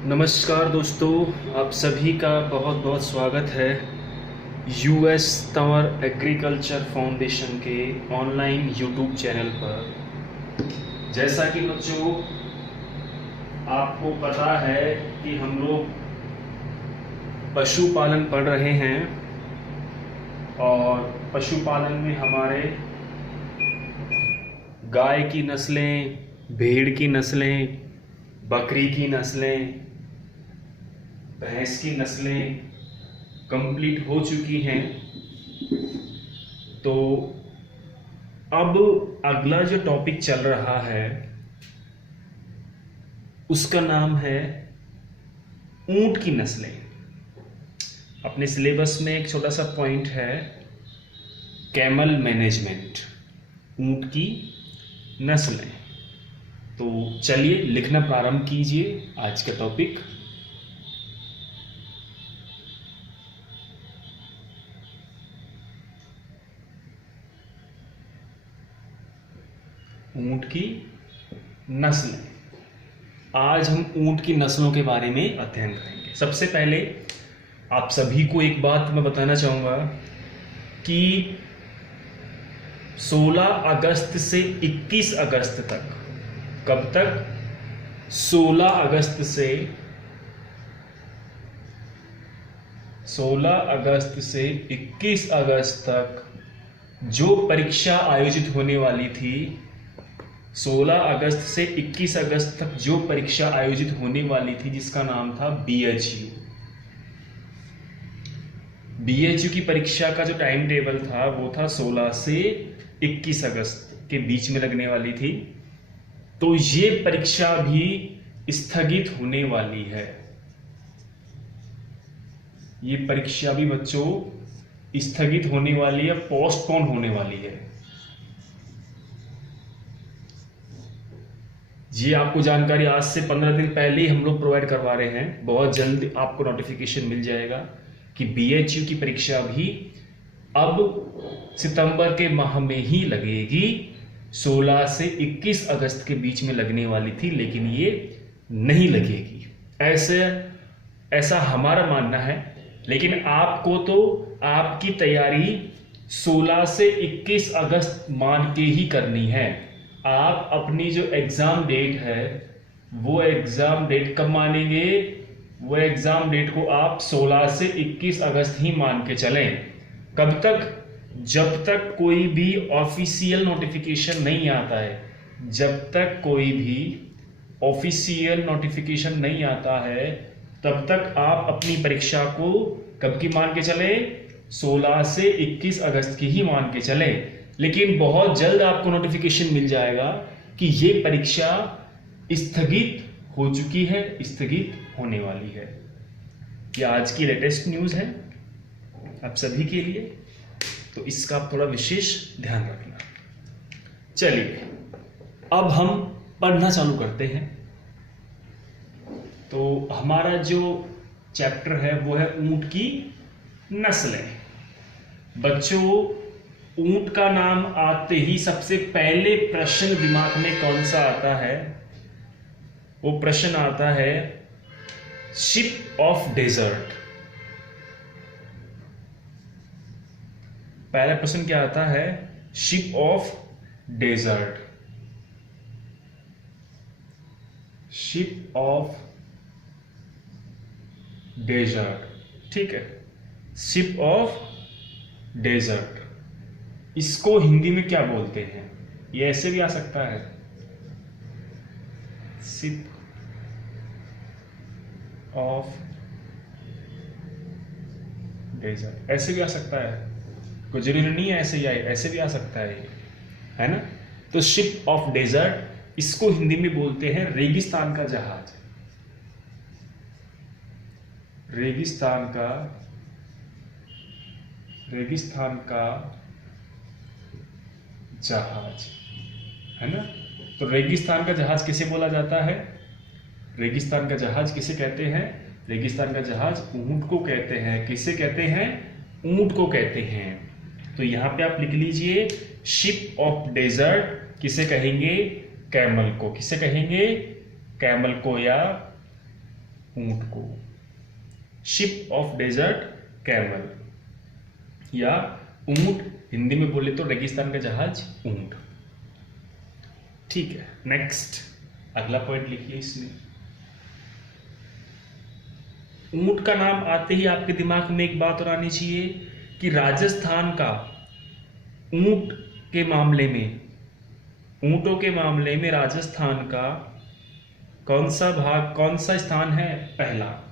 नमस्कार दोस्तों, आप सभी का बहुत बहुत स्वागत है यूएस तंवर एग्रीकल्चर फाउंडेशन के ऑनलाइन यूट्यूब चैनल पर। जैसा कि बच्चों आपको पता है कि हम लोग पशुपालन पढ़ रहे हैं और पशुपालन में हमारे गाय की नस्लें, भेड़ की नस्लें, बकरी की नस्लें, भैंस की नस्लें कंप्लीट हो चुकी हैं। तो अब अगला जो टॉपिक चल रहा है उसका नाम है ऊंट की नस्लें। अपने सिलेबस में एक छोटा सा पॉइंट है कैमल मैनेजमेंट, ऊंट की नस्लें। तो चलिए लिखना प्रारंभ कीजिए आज का टॉपिक। ऊंट की नस्लें। आज हम ऊंट की नस्लों के बारे में अध्ययन करेंगे। सबसे पहले आप सभी को एक बात मैं बताना चाहूँगा कि 16 अगस्त से 21 अगस्त तक, कब तक? 16 अगस्त से 21 अगस्त तक जो परीक्षा आयोजित होने वाली थी, 16 अगस्त से 21 अगस्त तक जो परीक्षा आयोजित होने वाली थी जिसका नाम था बीएचयू। बीएचयू की परीक्षा का जो टाइम टेबल था वो था 16 से 21 अगस्त के बीच में लगने वाली थी। तो ये परीक्षा भी स्थगित होने वाली है। ये परीक्षा भी बच्चों स्थगित होने वाली है, पोस्टपोन होने वाली है। ये आपको जानकारी आज से 15 दिन पहले ही हम लोग प्रोवाइड करवा रहे हैं। बहुत जल्द आपको नोटिफिकेशन मिल जाएगा कि बीएचयू की परीक्षा भी अब सितंबर के माह में ही लगेगी। 16 से 21 अगस्त के बीच में लगने वाली थी, लेकिन ये नहीं लगेगी, ऐसा हमारा मानना है। लेकिन आपको तो आपकी तैयारी 16 से 21 अगस्त मान के ही करनी है। आप अपनी जो एग्जाम डेट है वो एग्जाम डेट कब मानेंगे? वो एग्जाम डेट को आप 16 से 21 अगस्त ही मान के चलें। कब तक? जब तक कोई भी ऑफिशियल नोटिफिकेशन नहीं आता है। जब तक कोई भी ऑफिशियल नोटिफिकेशन नहीं आता है तब तक आप अपनी परीक्षा को कब की मान के चलें? 16 से 21 अगस्त की ही मान के चलें। लेकिन बहुत जल्द आपको नोटिफिकेशन मिल जाएगा कि ये परीक्षा स्थगित हो चुकी है, स्थगित होने वाली है। ये आज की लेटेस्ट न्यूज़ है आप सभी के लिए, तो इसका आप थोड़ा विशेष ध्यान रखना। चलिए अब हम पढ़ना चालू करते हैं। तो हमारा जो चैप्टर है वो है ऊंट की नस्लें। बच्चों, ऊंट का नाम आते ही सबसे पहले प्रश्न दिमाग में कौन सा आता है? वो प्रश्न आता है शिप ऑफ डेजर्ट। पहला प्रश्न क्या आता है? Ship of desert. Ship of desert, ठीक है, शिप ऑफ डेजर्ट। इसको हिंदी में क्या बोलते हैं? ये ऐसे भी आ सकता है, शिप ऑफ डेजर्ट, ऐसे भी आ सकता है। कोई जरूरी नहीं है ऐसे ही आए, ऐसे भी आ सकता है ना। तो शिप ऑफ डेजर्ट, इसको हिंदी में बोलते हैं रेगिस्तान का जहाज। रेगिस्तान का जहाज, है ना। तो रेगिस्तान का जहाज किसे बोला जाता है? रेगिस्तान का जहाज किसे कहते हैं? रेगिस्तान का जहाज ऊंट को कहते हैं। किसे कहते हैं? ऊंट को कहते हैं। तो यहां पे आप लिख लीजिए शिप ऑफ डेजर्ट किसे कहेंगे? कैमल को। किसे कहेंगे? कैमल को या ऊंट को, शिप ऑफ डेजर्ट कैमल, या ऊंट हिंदी में बोले तो रेगिस्तान का जहाज ऊंट। ठीक है, नेक्स्ट अगला पॉइंट लिखिए इसमें। ऊंट का नाम आते ही आपके दिमाग में एक बात और आनी चाहिए कि राजस्थान का ऊंट के मामले में, ऊंटों के मामले में राजस्थान का कौन सा भाग, कौन सा स्थान है? पहला।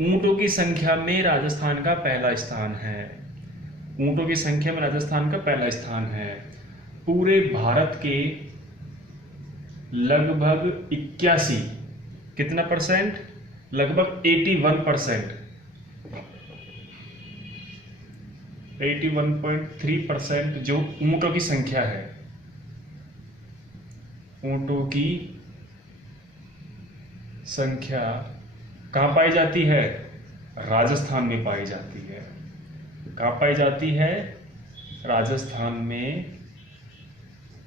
ऊंटों की संख्या में राजस्थान का पहला स्थान है। ऊंटों की संख्या में राजस्थान का पहला स्थान है। पूरे भारत के लगभग 81, कितना परसेंट? लगभग 81%, 81.3% जो ऊंटों की संख्या है, ऊंटों की संख्या कहां पाई जाती है? राजस्थान में पाई जाती है। कहां पाई जाती है? राजस्थान में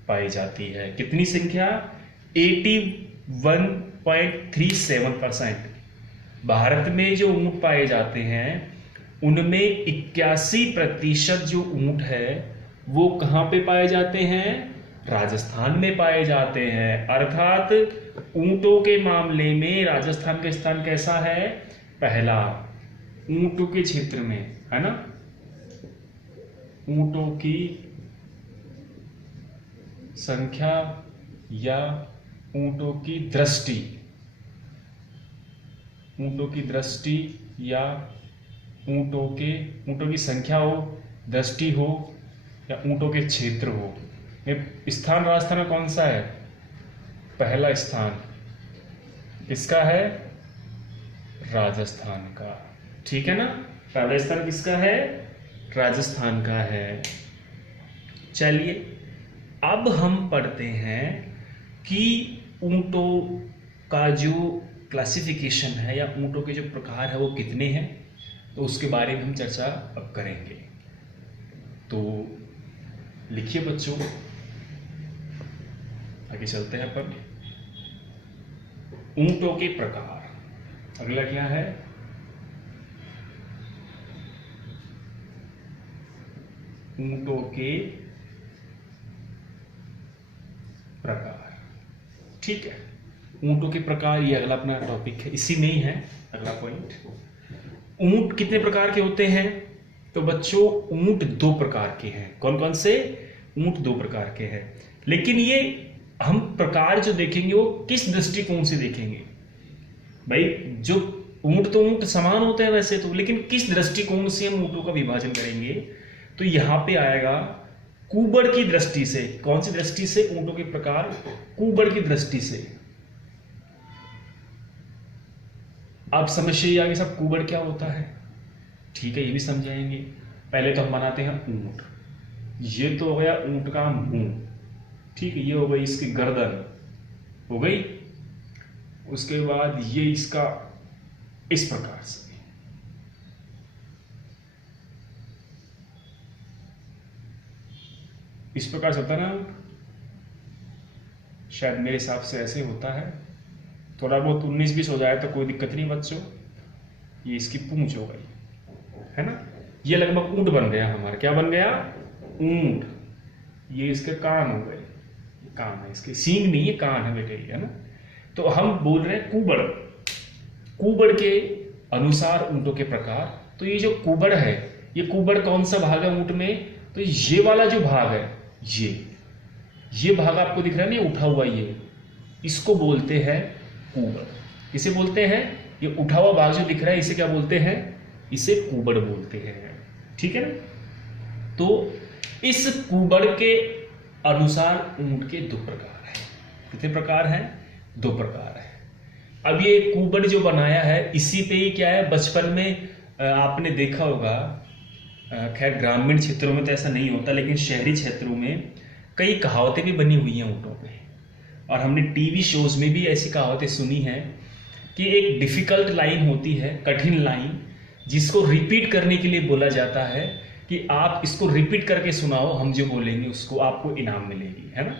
पाई जाती है। कितनी संख्या? 81.37%। भारत में जो ऊंट पाए जाते हैं उनमें 81% जो ऊंट है वो कहां पे पाए जाते हैं? राजस्थान में पाए जाते हैं। अर्थात ऊंटों के मामले में राजस्थान का स्थान कैसा है? पहला। ऊंटों के क्षेत्र में, है ना, ऊंटों की संख्या या ऊंटों की दृष्टि, ऊंटों की दृष्टि या ऊंटों की संख्या हो, दृष्टि हो या ऊंटों के क्षेत्र हो, स्थान राजस्थान में कौन सा है? पहला स्थान किसका है? राजस्थान का। ठीक है ना, राजस्थान किसका है? राजस्थान का है। चलिए अब हम पढ़ते हैं कि ऊंटों का जो क्लासिफिकेशन है या ऊंटों के जो प्रकार है वो कितने हैं, तो उसके बारे में हम चर्चा अब करेंगे। तो लिखिए बच्चों, आगे चलते हैं अपन। ऊंटों के प्रकार, अगला क्या है? ऊंटों के प्रकार। ठीक है, ऊंटों के प्रकार, ये अगला अपना टॉपिक है, इसी में ही है अगला पॉइंट। ऊंट कितने प्रकार के होते हैं? तो बच्चों ऊंट 2 प्रकार के हैं। कौन कौन से? ऊंट 2 प्रकार के हैं। लेकिन ये हम प्रकार जो देखेंगे वो किस दृष्टिकोण से देखेंगे? भाई जो ऊंट तो ऊंट समान होते हैं वैसे तो, लेकिन किस दृष्टिकोण से हम ऊंटों का विभाजन करेंगे? तो यहां पे आएगा कुबड़ की दृष्टि से। कौन सी दृष्टि से? ऊंटों के प्रकार कुबड़ की दृष्टि से। अब समझिए आगे सब कुबड़ क्या होता है। ठीक है, ये भी समझाएंगे। पहले तो हम बनाते हैं ऊंट। ये तो हो गया ऊंट का मुंह, ठीक है, ये हो गई इसकी गर्दन, हो गई। उसके बाद ये इसका इस प्रकार से, इस प्रकार से होता है ना, शायद मेरे हिसाब से ऐसे होता है। थोड़ा बहुत 19-20 हो जाए तो कोई दिक्कत नहीं बच्चों। ये इसकी पूंछ हो गई, है ना। ये लगभग ऊंट बन गया हमारा। क्या बन गया? ऊंट। ये इसके कान हो गए, कान है इसके, सींग नहीं है, कान है बेटे, है ना। तो हम बोल रहे हैं कुबड़। कुबड़ के अनुसार ऊंटों के प्रकार। तो ये जो कुबड़ है, ये कुबड़ कौन सा भाग है ऊंट में? तो ये वाला जो भाग है, ये भाग आपको दिख रहा है ना, ये उठा हुआ, ये इसको बोलते हैं कुबड़। इसे बोलते हैं, ये उठा हुआ भाग जो दिख रहा है इसे क्या बोलते हैं? इसे कुबड़ बोलते हैं। ठीक है ना। तो इस कुबड़ के अनुसार ऊंट के 2 प्रकार हैं। कितने प्रकार हैं? 2 प्रकार है। अब ये कुबड़ जो बनाया है इसी पे ही क्या है, बचपन में आपने देखा होगा, खैर ग्रामीण क्षेत्रों में तो ऐसा नहीं होता, लेकिन शहरी क्षेत्रों में कई कहावतें भी बनी हुई हैं ऊंटों पे। और हमने टीवी शोज में भी ऐसी कहावतें सुनी हैं कि एक डिफिकल्ट लाइन होती है, कठिन लाइन, जिसको रिपीट करने के लिए बोला जाता है कि आप इसको रिपीट करके सुनाओ, हम जो बोलेंगे उसको आपको इनाम मिलेगी, है ना।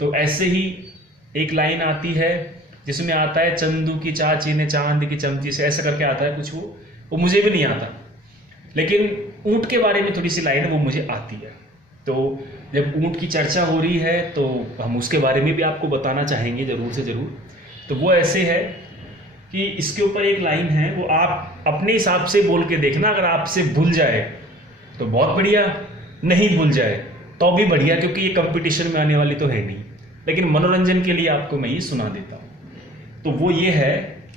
तो ऐसे ही एक लाइन आती है, जिसमें आता है चंदू की चाची ने चांदी की चमची से, ऐसा करके आता है कुछ, वो मुझे भी नहीं आता, लेकिन ऊंट के बारे में थोड़ी सी लाइन वो मुझे आती है। तो जब ऊंट की चर्चा हो रही है तो हम उसके बारे में भी आपको बताना चाहेंगे जरूर से जरूर। तो वो ऐसे है कि इसके ऊपर एक लाइन है, वो आप अपने हिसाब से बोल के देखना, अगर आपसे भूल जाए तो बहुत बढ़िया, नहीं भूल जाए तो भी बढ़िया, क्योंकि ये कंपटीशन में आने वाली तो है नहीं, लेकिन मनोरंजन के लिए आपको मैं ये सुना देता हूँ। तो वो ये है,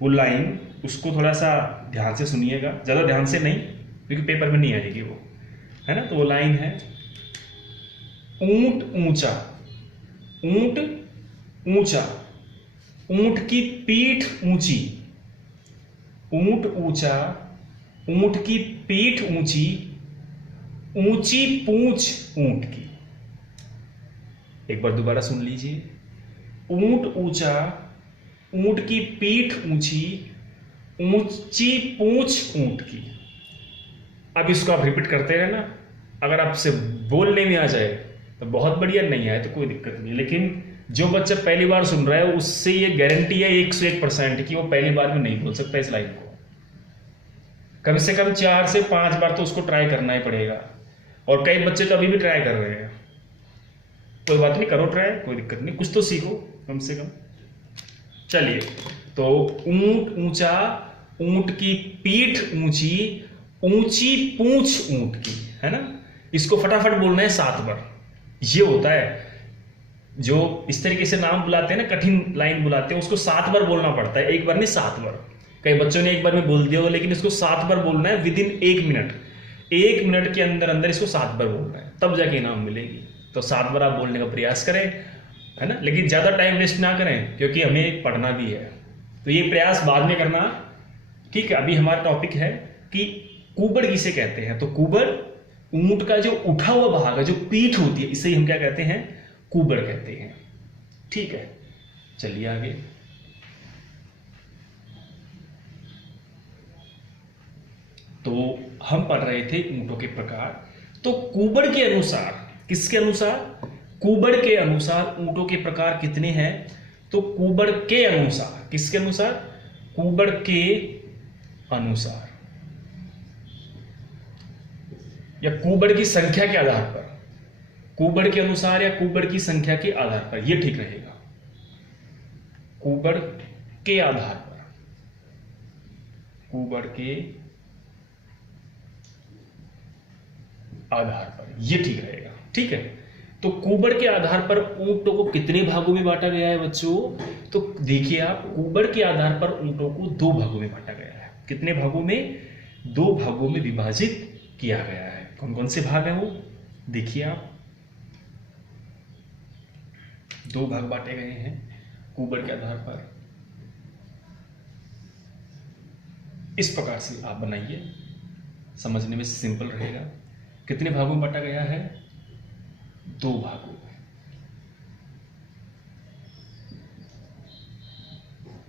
वो लाइन, उसको थोड़ा सा ध्यान से सुनिएगा, ज़्यादा ध्यान से नहीं क्योंकि पेपर में नहीं आएगी वो, है ना। तो वो लाइन है, ऊंट ऊंचा, ऊंट ऊंचा, ऊंट की पीठ ऊंची, ऊंट ऊंचा, ऊंट की पीठ ऊंची, ऊंची पूंछ ऊंट की। एक बार दोबारा सुन लीजिए, ऊंट ऊंचा, ऊंट की पीठ ऊंची, ऊंची पूंछ ऊंट की। अब इसको आप रिपीट करते रहना, अगर आपसे बोलने में आ जाए तो बहुत बढ़िया, नहीं आए तो कोई दिक्कत नहीं, लेकिन जो बच्चा पहली बार सुन रहा है उससे ये गारंटी है 101% कि वो पहली बार में नहीं बोल सकता इस लाइन को। कम से कम 4 से 5 बार तो उसको ट्राई करना ही पड़ेगा, और कई बच्चे तो अभी भी ट्राई कर रहे हैं। कोई बात नहीं, करो ट्राई, कोई दिक्कत नहीं, कुछ तो सीखो कम से कम। चलिए, तो ऊंट ऊंचा, ऊंट की पीठ ऊंची, ऊंची पूंछ ऊंट की, है ना। इसको फटाफट बोलना है 7 बार। ये होता है जो इस तरीके से नाम बुलाते हैं ना, कठिन लाइन बुलाते हैं, उसको 7 बार बोलना पड़ता है, एक बार नहीं 7 बार। कई बच्चों ने एक बार में बोल दिया होगा, लेकिन इसको 7 बार बोलना है विदिन 1 मिनट। 1 मिनट के अंदर अंदर इसको 7 बार बोलना है, तब जाके इनाम मिलेगी। तो 7 बार आप बोलने का प्रयास करें, है ना, लेकिन ज्यादा टाइम वेस्ट ना करें क्योंकि हमें पढ़ना भी है। तो ये प्रयास बाद में करना, ठीक है। अभी हमारा टॉपिक है कि कुबड़ किसे कहते हैं। तो कुबड़ ऊंट का जो उठा हुआ भाग है, जो पीठ होती है, इसे ही हम क्या कहते हैं, कुबड़ कहते हैं, ठीक है। चलिए आगे। तो हम पढ़ रहे थे ऊंटों के प्रकार। तो कुबड़ के अनुसार, किसके अनुसार, कुबड़ के अनुसार ऊंटों के प्रकार कितने हैं। तो कुबड़ के अनुसार, किसके अनुसार, कुबड़ के अनुसार, या कुबड़ की संख्या के आधार पर, कुबड़ के अनुसार या कुबड़ की संख्या के आधार पर, यह ठीक रहेगा। कुबड़ के आधार पर, कुबड़ के आधार पर, यह ठीक रहेगा, ठीक है। तो कुबड़ के आधार पर ऊंटों को कितने भागों में बांटा गया है बच्चों। तो देखिए आप, कुबड़ के आधार पर ऊंटों को 2 भागों में बांटा गया है। कितने भागों में, 2 भागों में विभाजित किया गया है। कौन कौन से भाग है वो देखिए आप, 2 भाग बांटे गए हैं कुबड़ के आधार पर। इस प्रकार से आप बनाइए, समझने में सिंपल रहेगा। कितने भागों में बांटा गया है, 2 भागों में,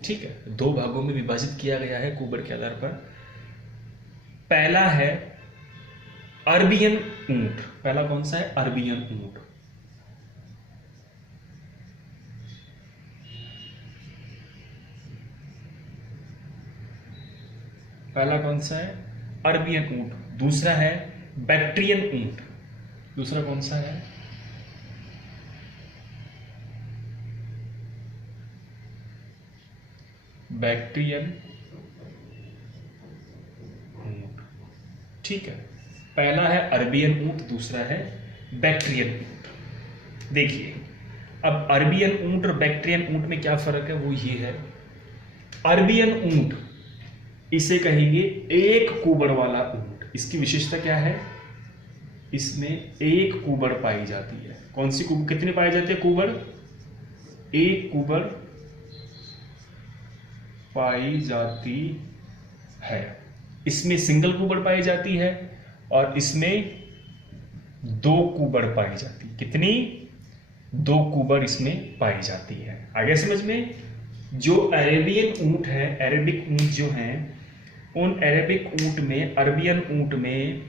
ठीक है। 2 भागों में विभाजित किया गया है कुबड़ के आधार पर। पहला है अरबियन ऊंट। पहला कौन सा है, अरबियन ऊंट। पहला कौन सा है, अरबियन ऊंट। दूसरा है बैक्ट्रियन ऊंट। दूसरा कौन सा है, बैक्ट्रियन ऊंट, ठीक है। पहला है अरबियन ऊंट, दूसरा है बैक्ट्रियन ऊंट। देखिए अब अरबियन ऊंट और बैक्ट्रियन ऊंट में क्या फर्क है, वो ये है, अरबियन ऊंट इसे कहेंगे एक कुबड़ वाला ऊंट। इसकी विशेषता क्या है, इसमें एक कुबड़ पाई जाती है। कौन सी कुबड़, कितने पाए जाते हैं कुबड़, एक कुबड़ पाई जाती है। इसमें सिंगल कुबड़ पाई जाती है और इसमें 2 कुबड़ पाई जाती है। कितनी, 2 कुबड़ इसमें पाई जाती है। आगे समझ में। जो अरेबियन ऊंट है, अरेबिक ऊंट जो हैं, उन अरेबिक ऊंट में, अरबियन ऊंट में,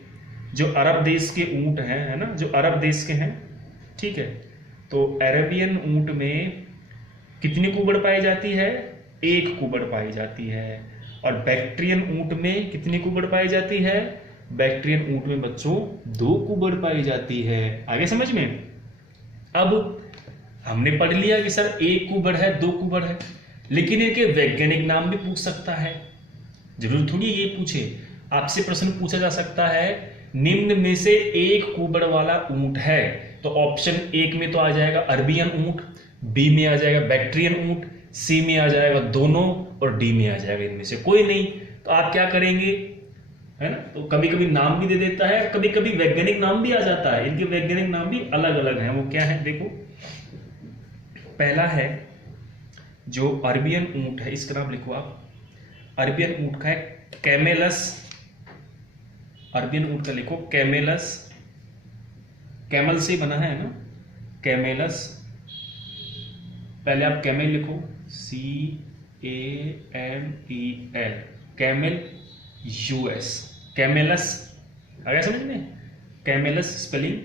जो अरब देश के ऊंट हैं, है ना, जो अरब देश के हैं, ठीक है। तो अरेबियन ऊंट में कितनी कुबड़ पाई जाती है? 1 कुबड़ पाई जाती है। और बैक्ट्रियन ऊंट में कितनी कुबड़ पाई जाती है? बैक्ट्रियन ऊंट में बच्चों 2 कुबड़ पाई जाती है। आगे समझ में? अब हमने पढ़ लिया कि सर 1 कुबड़ है, 2 कुबड़ है, लेकिन इनके वैज्ञानिक नाम भी पूछ सकता है। जरूर थोड़ी ये पूछे, आपसे प्रश्न पूछा जा सकता है निम्न में से 1 कुबड़ वाला ऊंट है, तो ऑप्शन 1 में तो आ जाएगा अरबियन ऊंट, बी में आ जाएगा बैक्ट्रियन ऊंट, सी में आ जाएगा दोनों, और डी में आ जाएगा इनमें से कोई नहीं। तो आप क्या करेंगे, है ना? तो कभी कभी नाम भी दे देता है, कभी कभी वैज्ञानिक नाम भी आ जाता है। इनके वैज्ञानिक नाम भी अलग अलग हैं। वो क्या है देखो, पहला है जो अरबियन ऊंट है, इसका नाम लिखो आप। अरबियन ऊंट का है कैमेलस। अरबियन ऊंट का लिखो कैमेलस, कैमल से बना है ना, कैमेलस। पहले आप कैमेल लिखो, CAMEL, कैमेल, US, कैमेलस। आ गया समझ में? Camelus spelling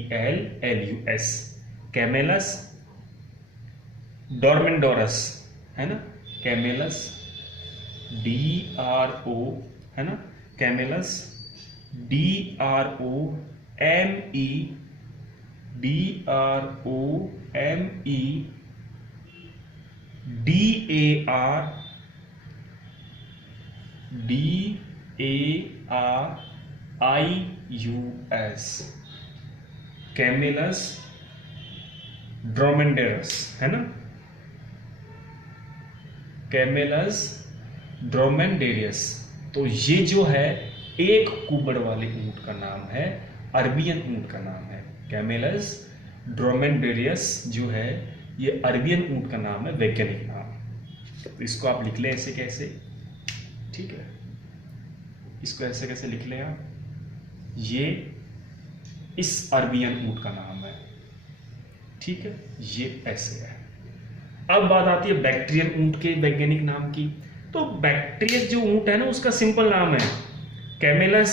CAMELLUS, camelus. Dromedarius है ना, कैमेलस, DRO है ना, camelus, DROME, DARIUS, camelus dromedarius है ना, कैमेलस ड्रोमेंडेरियस। तो ये जो है 1 कुबड़ वाले ऊंट का नाम है, अरबियन ऊंट का नाम है। कैमेलस ड्रोमेंडेरियस जो है ये अरबियन ऊंट का नाम है, वैज्ञानिक नाम। तो इसको आप लिख लें ऐसे कैसे, ठीक है, इसको ऐसे कैसे लिख लें आप, ये इस अरबियन ऊंट का नाम है, ठीक है, ये ऐसे है। अब बात आती है बैक्ट्रियन ऊंट के वैज्ञानिक नाम की। तो बैक्ट्रियस जो ऊंट है ना, उसका सिंपल नाम है कैमेलस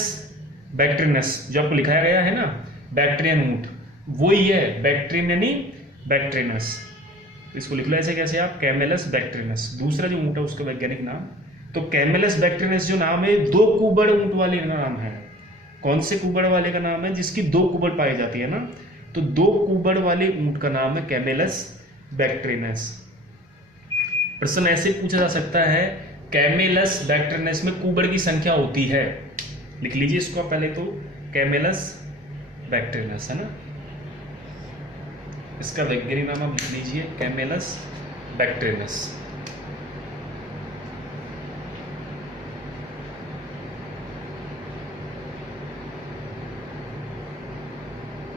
बैक्ट्रिनस, जो आपको लिखाया गया है ना, बैक्ट्रियन ऊंट वही है, बैक्ट्रियन यानी बैक्ट्रिनस। इसको लिख लो ऐसे कैसे आप, कैमेलस बैक्ट्रिनस। दूसरा जो ऊंट है उसका वैज्ञानिक नाम, तो कैमेलस बैक्ट्रिनस जो नाम है 2 कुबड़ ऊंट वाले का नाम है। कौन से कुबड़ वाले का नाम है? जिसकी 2 कुबड़ पाई जाती है ना, तो 2 कुबड़ वाले ऊंट का नाम है कैमेलस बैक्ट्रिनस। प्रश्न ऐसे पूछा जा सकता है, कैमेलस बैक्ट्रिनस में कुबड़ की संख्या होती है, लिख लीजिए इसको पहले तो, कैमेलस बैक्ट्रिनस है ना, इसका वैज्ञानिक नाम आप लिख लीजिए कैमेलस बैक्ट्रिनस।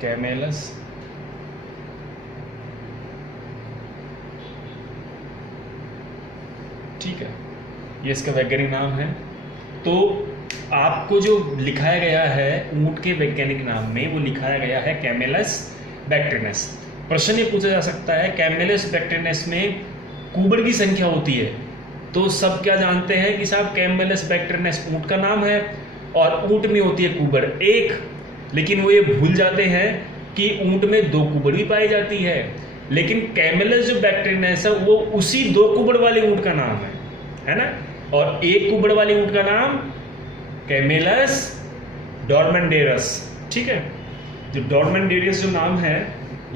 कैमेलस ठीक है, ये इसका वैज्ञानिक नाम है। तो आपको जो लिखाया गया है ऊंट के वैज्ञानिक नाम में, वो लिखाया गया है कैमेलस बैक्ट्रिनस। प्रश्न ये पूछा जा सकता है कैमेलस बैक्ट्रिनस में कुबड़ की संख्या होती है, तो सब क्या जानते हैं कि साहब कैमेलस बैक्ट्रिनस ऊंट का नाम है और ऊंट में होती है कुबड़ 1, लेकिन वो ये भूल जाते हैं कि ऊंट में 2 कुबड़ भी पाई जाती है। लेकिन कैमेलस जो बैक्ट्रिनस है वो उसी 2 कुबड़ वाले ऊंट का नाम है ना, और 1 कुबड़ वाले ऊंट का नाम कैमेलस डॉर्मेंडेरस, ठीक है। जो डॉर्मेंडेरस जो नाम है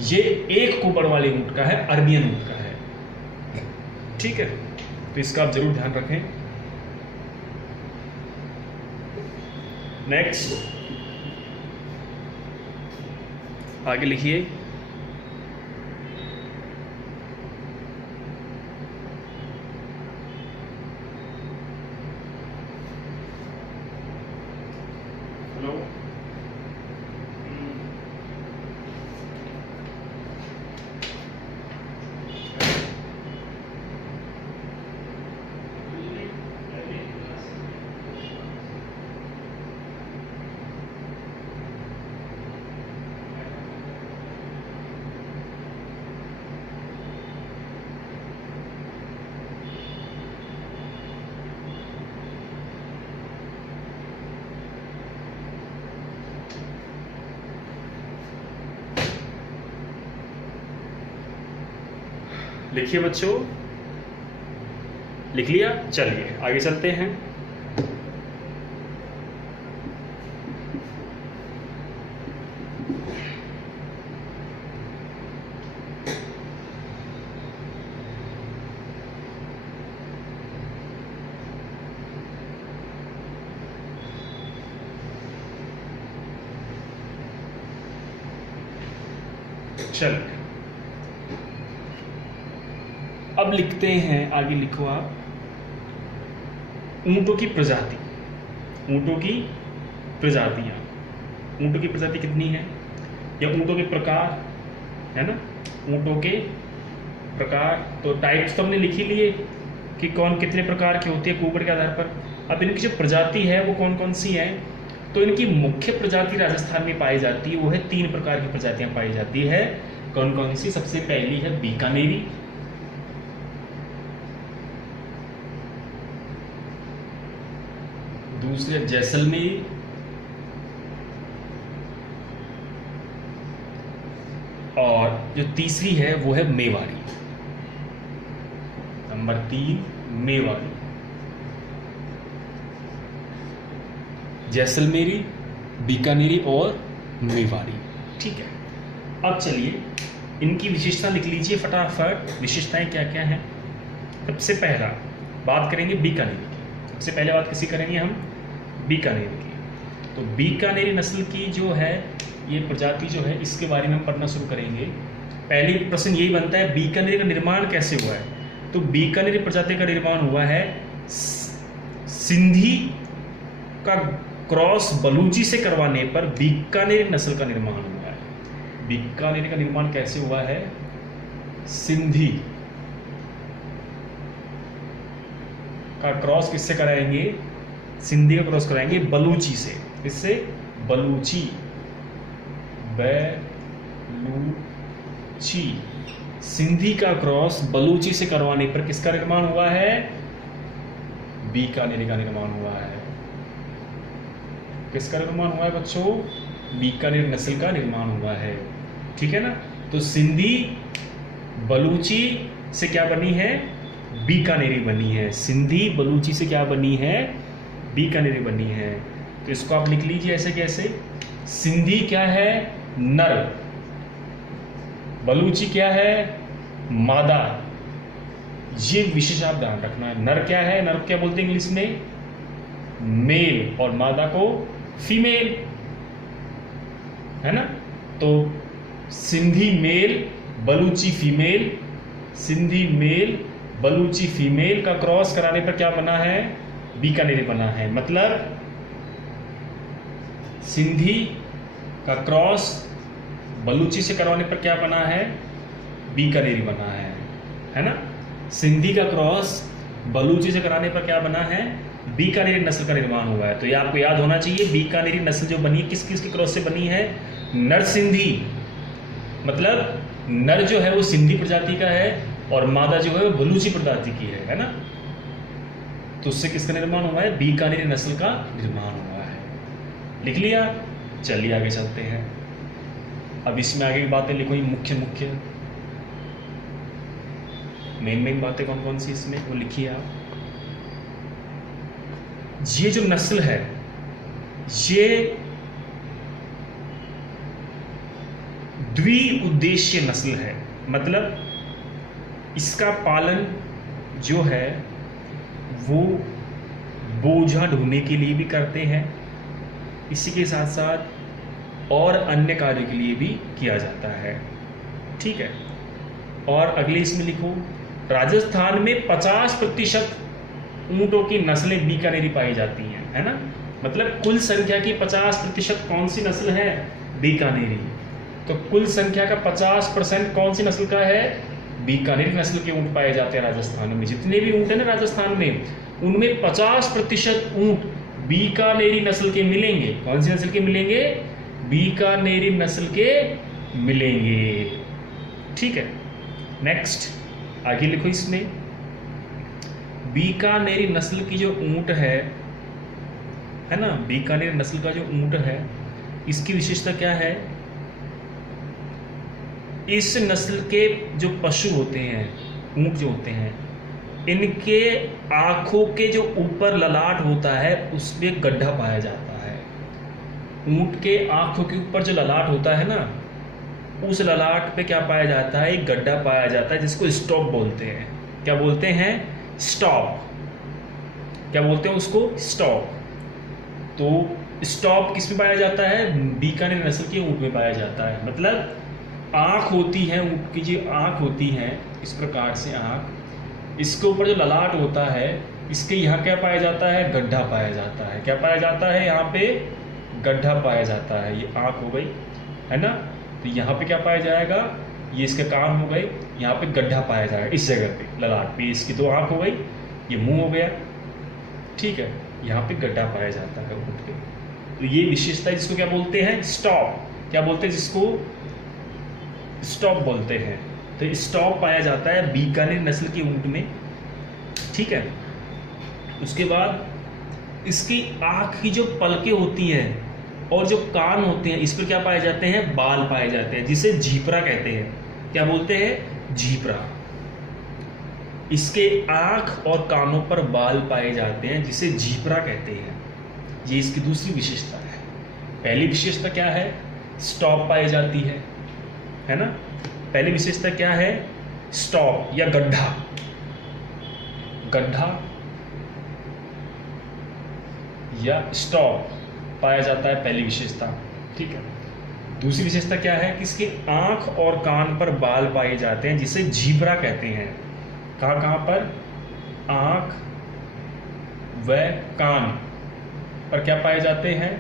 ये 1 कुबड़ वाले ऊंट का है, अरबियन ऊंट का है, ठीक है। तो इसका आप जरूर ध्यान रखें। नेक्स्ट आगे लिखिए, हेलो, लिखिए बच्चों, लिख लिया? चलिए आगे चलते हैं। चलिए अब लिखते हैं, आगे लिखो आप, ऊंटों की प्रजाति। ऊंटों की प्रजातियां, ऊंटों की प्रजाति कितनी है, या ऊंटों के प्रकार, है ना, ऊंटों के प्रकार। तो टाइप्स तो हमने लिख ही लिए कि कौन कितने प्रकार की होती है कुकर के आधार पर। अब इनकी जो प्रजाति है वो कौन कौन सी है, तो इनकी मुख्य प्रजाति राजस्थान में पाई जाती है, वो है 3 प्रकार की प्रजातियां पाई जाती है। कौन कौन सी? सबसे पहली है बीकानेरी, दूसरी है जैसलमेरी, और जो तीसरी है वो है मेवाड़ी। नंबर 3 मेवाड़ी, जैसलमेरी, बीकानेरी और मेवाड़ी। ठीक है, अब चलिए इनकी विशेषता लिख लीजिए फटाफट। विशेषताएं क्या क्या हैं? सबसे पहला बात करेंगे बीकानेरी की। सबसे पहले बात किसी करेंगे हम? बीकानेरी की। तो बीकानेरी नस्ल की जो है ये प्रजाति जो है, इसके बारे में हम पढ़ना शुरू करेंगे। पहले प्रश्न यही बनता है, बीकानेरी का निर्माण कैसे हुआ है? तो बीकानेरी प्रजाति का निर्माण हुआ है सिंधी का क्रॉस बलूची से करवाने पर बीकानेरी नस्ल का निर्माण हुआ है। बीकानेरी का निर्माण कैसे हुआ है? सिंधी का क्रॉस किससे कराएंगे? सिंधी का क्रॉस कराएंगे बलूची से। किससे? बलूची, बलूची। सिंधी का क्रॉस बलूची से करवाने पर किसका निर्माण हुआ है? बीकानेरी का निर्माण हुआ है। किसका निर्माण हुआ है बच्चों? बीकानेर नस्ल का निर्माण हुआ है। ठीक है ना? तो सिंधी बलूची से क्या बनी है? बीकानेरी बनी है। सिंधी बलूची से क्या बनी है? बीकानेरी बनी है। तो इसको आप लिख लीजिए ऐसे कैसे? सिंधी क्या है? नर। बलूची क्या है? मादा। ये विशेष आप ध्यान रखना है। नर क्या है? नर क्या बोलते हैं इंग्लिश में? मेल, और मादा को फीमेल, है ना? तो Sindhi male, Baluchi female, Sindhi male Baluchi female का क्रॉस कराने पर क्या बना है? बीकानेरी बना है। मतलब सिंधी का क्रॉस बलूची से करवाने पर क्या बना है? बीकानेरी बना है ना? सिंधी का क्रॉस बलूची से कराने पर क्या बना है? बीकानेरी नस्ल का निर्माण हुआ है। तो ये आपको याद होना चाहिए। बीकानेरी नस्ल जो बनी है किस किस की क्रॉस से बनी है? नर सिंधी, मतलब नर जो है वो सिंधी प्रजाति का है और मादा जो है वो बलूची प्रजाति की है ना? तो उससे किसका निर्माण हुआ है? बीकानेरी नस्ल का निर्माण हुआ है। लिख लिया? चलिए आगे चलते हैं। अब इसमें आगे की बातें लिखो, मुख्य मुख्य मेन बातें कौन कौन सी इसमें वो लिखिए आप। ये जो नस्ल है ये द्विउद्देश्य नस्ल है। मतलब इसका पालन जो है वो बोझा ढोने के लिए भी करते हैं, इसी के साथ साथ और अन्य कार्य के लिए भी किया जाता है। ठीक है? और अगले इसमें लिखो, राजस्थान में 50% ऊंटों की नस्लें बीकानेरी पाई जाती हैं, है ना? मतलब कुल संख्या की 50% कौन सी नस्ल है? बीकानेरी। तो कुल संख्या का 50% कौन सी नस्ल का है? बीकानेरी नस्ल के ऊंट पाए जाते हैं राजस्थान में। जितने भी ऊंट है ना राजस्थान में, उनमें 50% ऊंट बीकानेरी नस्ल के मिलेंगे। कौन सी नस्ल के मिलेंगे? बीकानेरी नस्ल के मिलेंगे। ठीक है, नेक्स्ट आगे लिखो इसमें, बीकानेरी नस्ल की जो ऊंट है ना, बीकानेर नस्ल का जो ऊंट है इसकी विशेषता क्या है? इस नस्ल के जो पशु होते हैं ऊंट जो होते हैं, इनके आँखों के जो ऊपर ललाट होता है उसमें गड्ढा पाया जाता है। ऊंट के आँखों के ऊपर जो ललाट होता है ना, उस ललाट पे क्या पाया जाता है, एक गड्ढा पाया जाता है जिसको स्टॉप बोलते हैं। क्या बोलते हैं? स्टॉप। क्या बोलते हैं उसको? स्टॉप। तो स्टॉप किस में पाया जाता है? बीकानेर नस्ल के ऊंट में पाया जाता है। मतलब आँख होती है, ऊंट की जो आँख होती है इस प्रकार से आँख, इसके ऊपर जो ललाट होता है, इसके यहाँ क्या पाया जाता है? गड्ढा पाया जाता है। क्या पाया जाता है? यहाँ पे गड्ढा पाया जाता है। ये आँख हो गई, है ना। तो यहाँ पे क्या पाया जाएगा? ये इसके कान हो गए, यहाँ पे गड्ढा पाया जाएगा इस जगह पे ललाट पे। इसकी दो आँख हो गई, ये मुंह हो गया, ठीक है। यहाँ पे गड्ढा पाया जाता है ऊँट के। तो ये विशेषता है जिसको क्या बोलते हैं? स्टॉप। क्या बोलते हैं? जिसको स्टॉप बोलते हैं। तो स्टॉप पाया जाता है बीकानेर नस्ल के ऊँट में, ठीक है। उसके बाद इसकी आँख की जो पलकें होती हैं और जो कान होते हैं, इस पर क्या पाए जाते हैं? बाल पाए जाते हैं, जिसे झीपरा कहते हैं। क्या बोलते हैं? झीपरा। इसके आँख और कानों पर बाल पाए जाते हैं, जिसे झीपरा कहते हैं। ये इसकी दूसरी विशेषता है। पहली विशेषता क्या है? स्टॉप पाई जाती है ना। पहली विशेषता क्या है? स्टॉप या गड्ढा। गड्ढा या स्टॉप पाया जाता है, पहली विशेषता, ठीक है। दूसरी विशेषता क्या है? कि इसके आंख और कान पर बाल पाए जाते हैं, जिसे झीब्रा कहते हैं। कहाँ कहाँ पर? आंख व कान पर क्या पाए जाते हैं?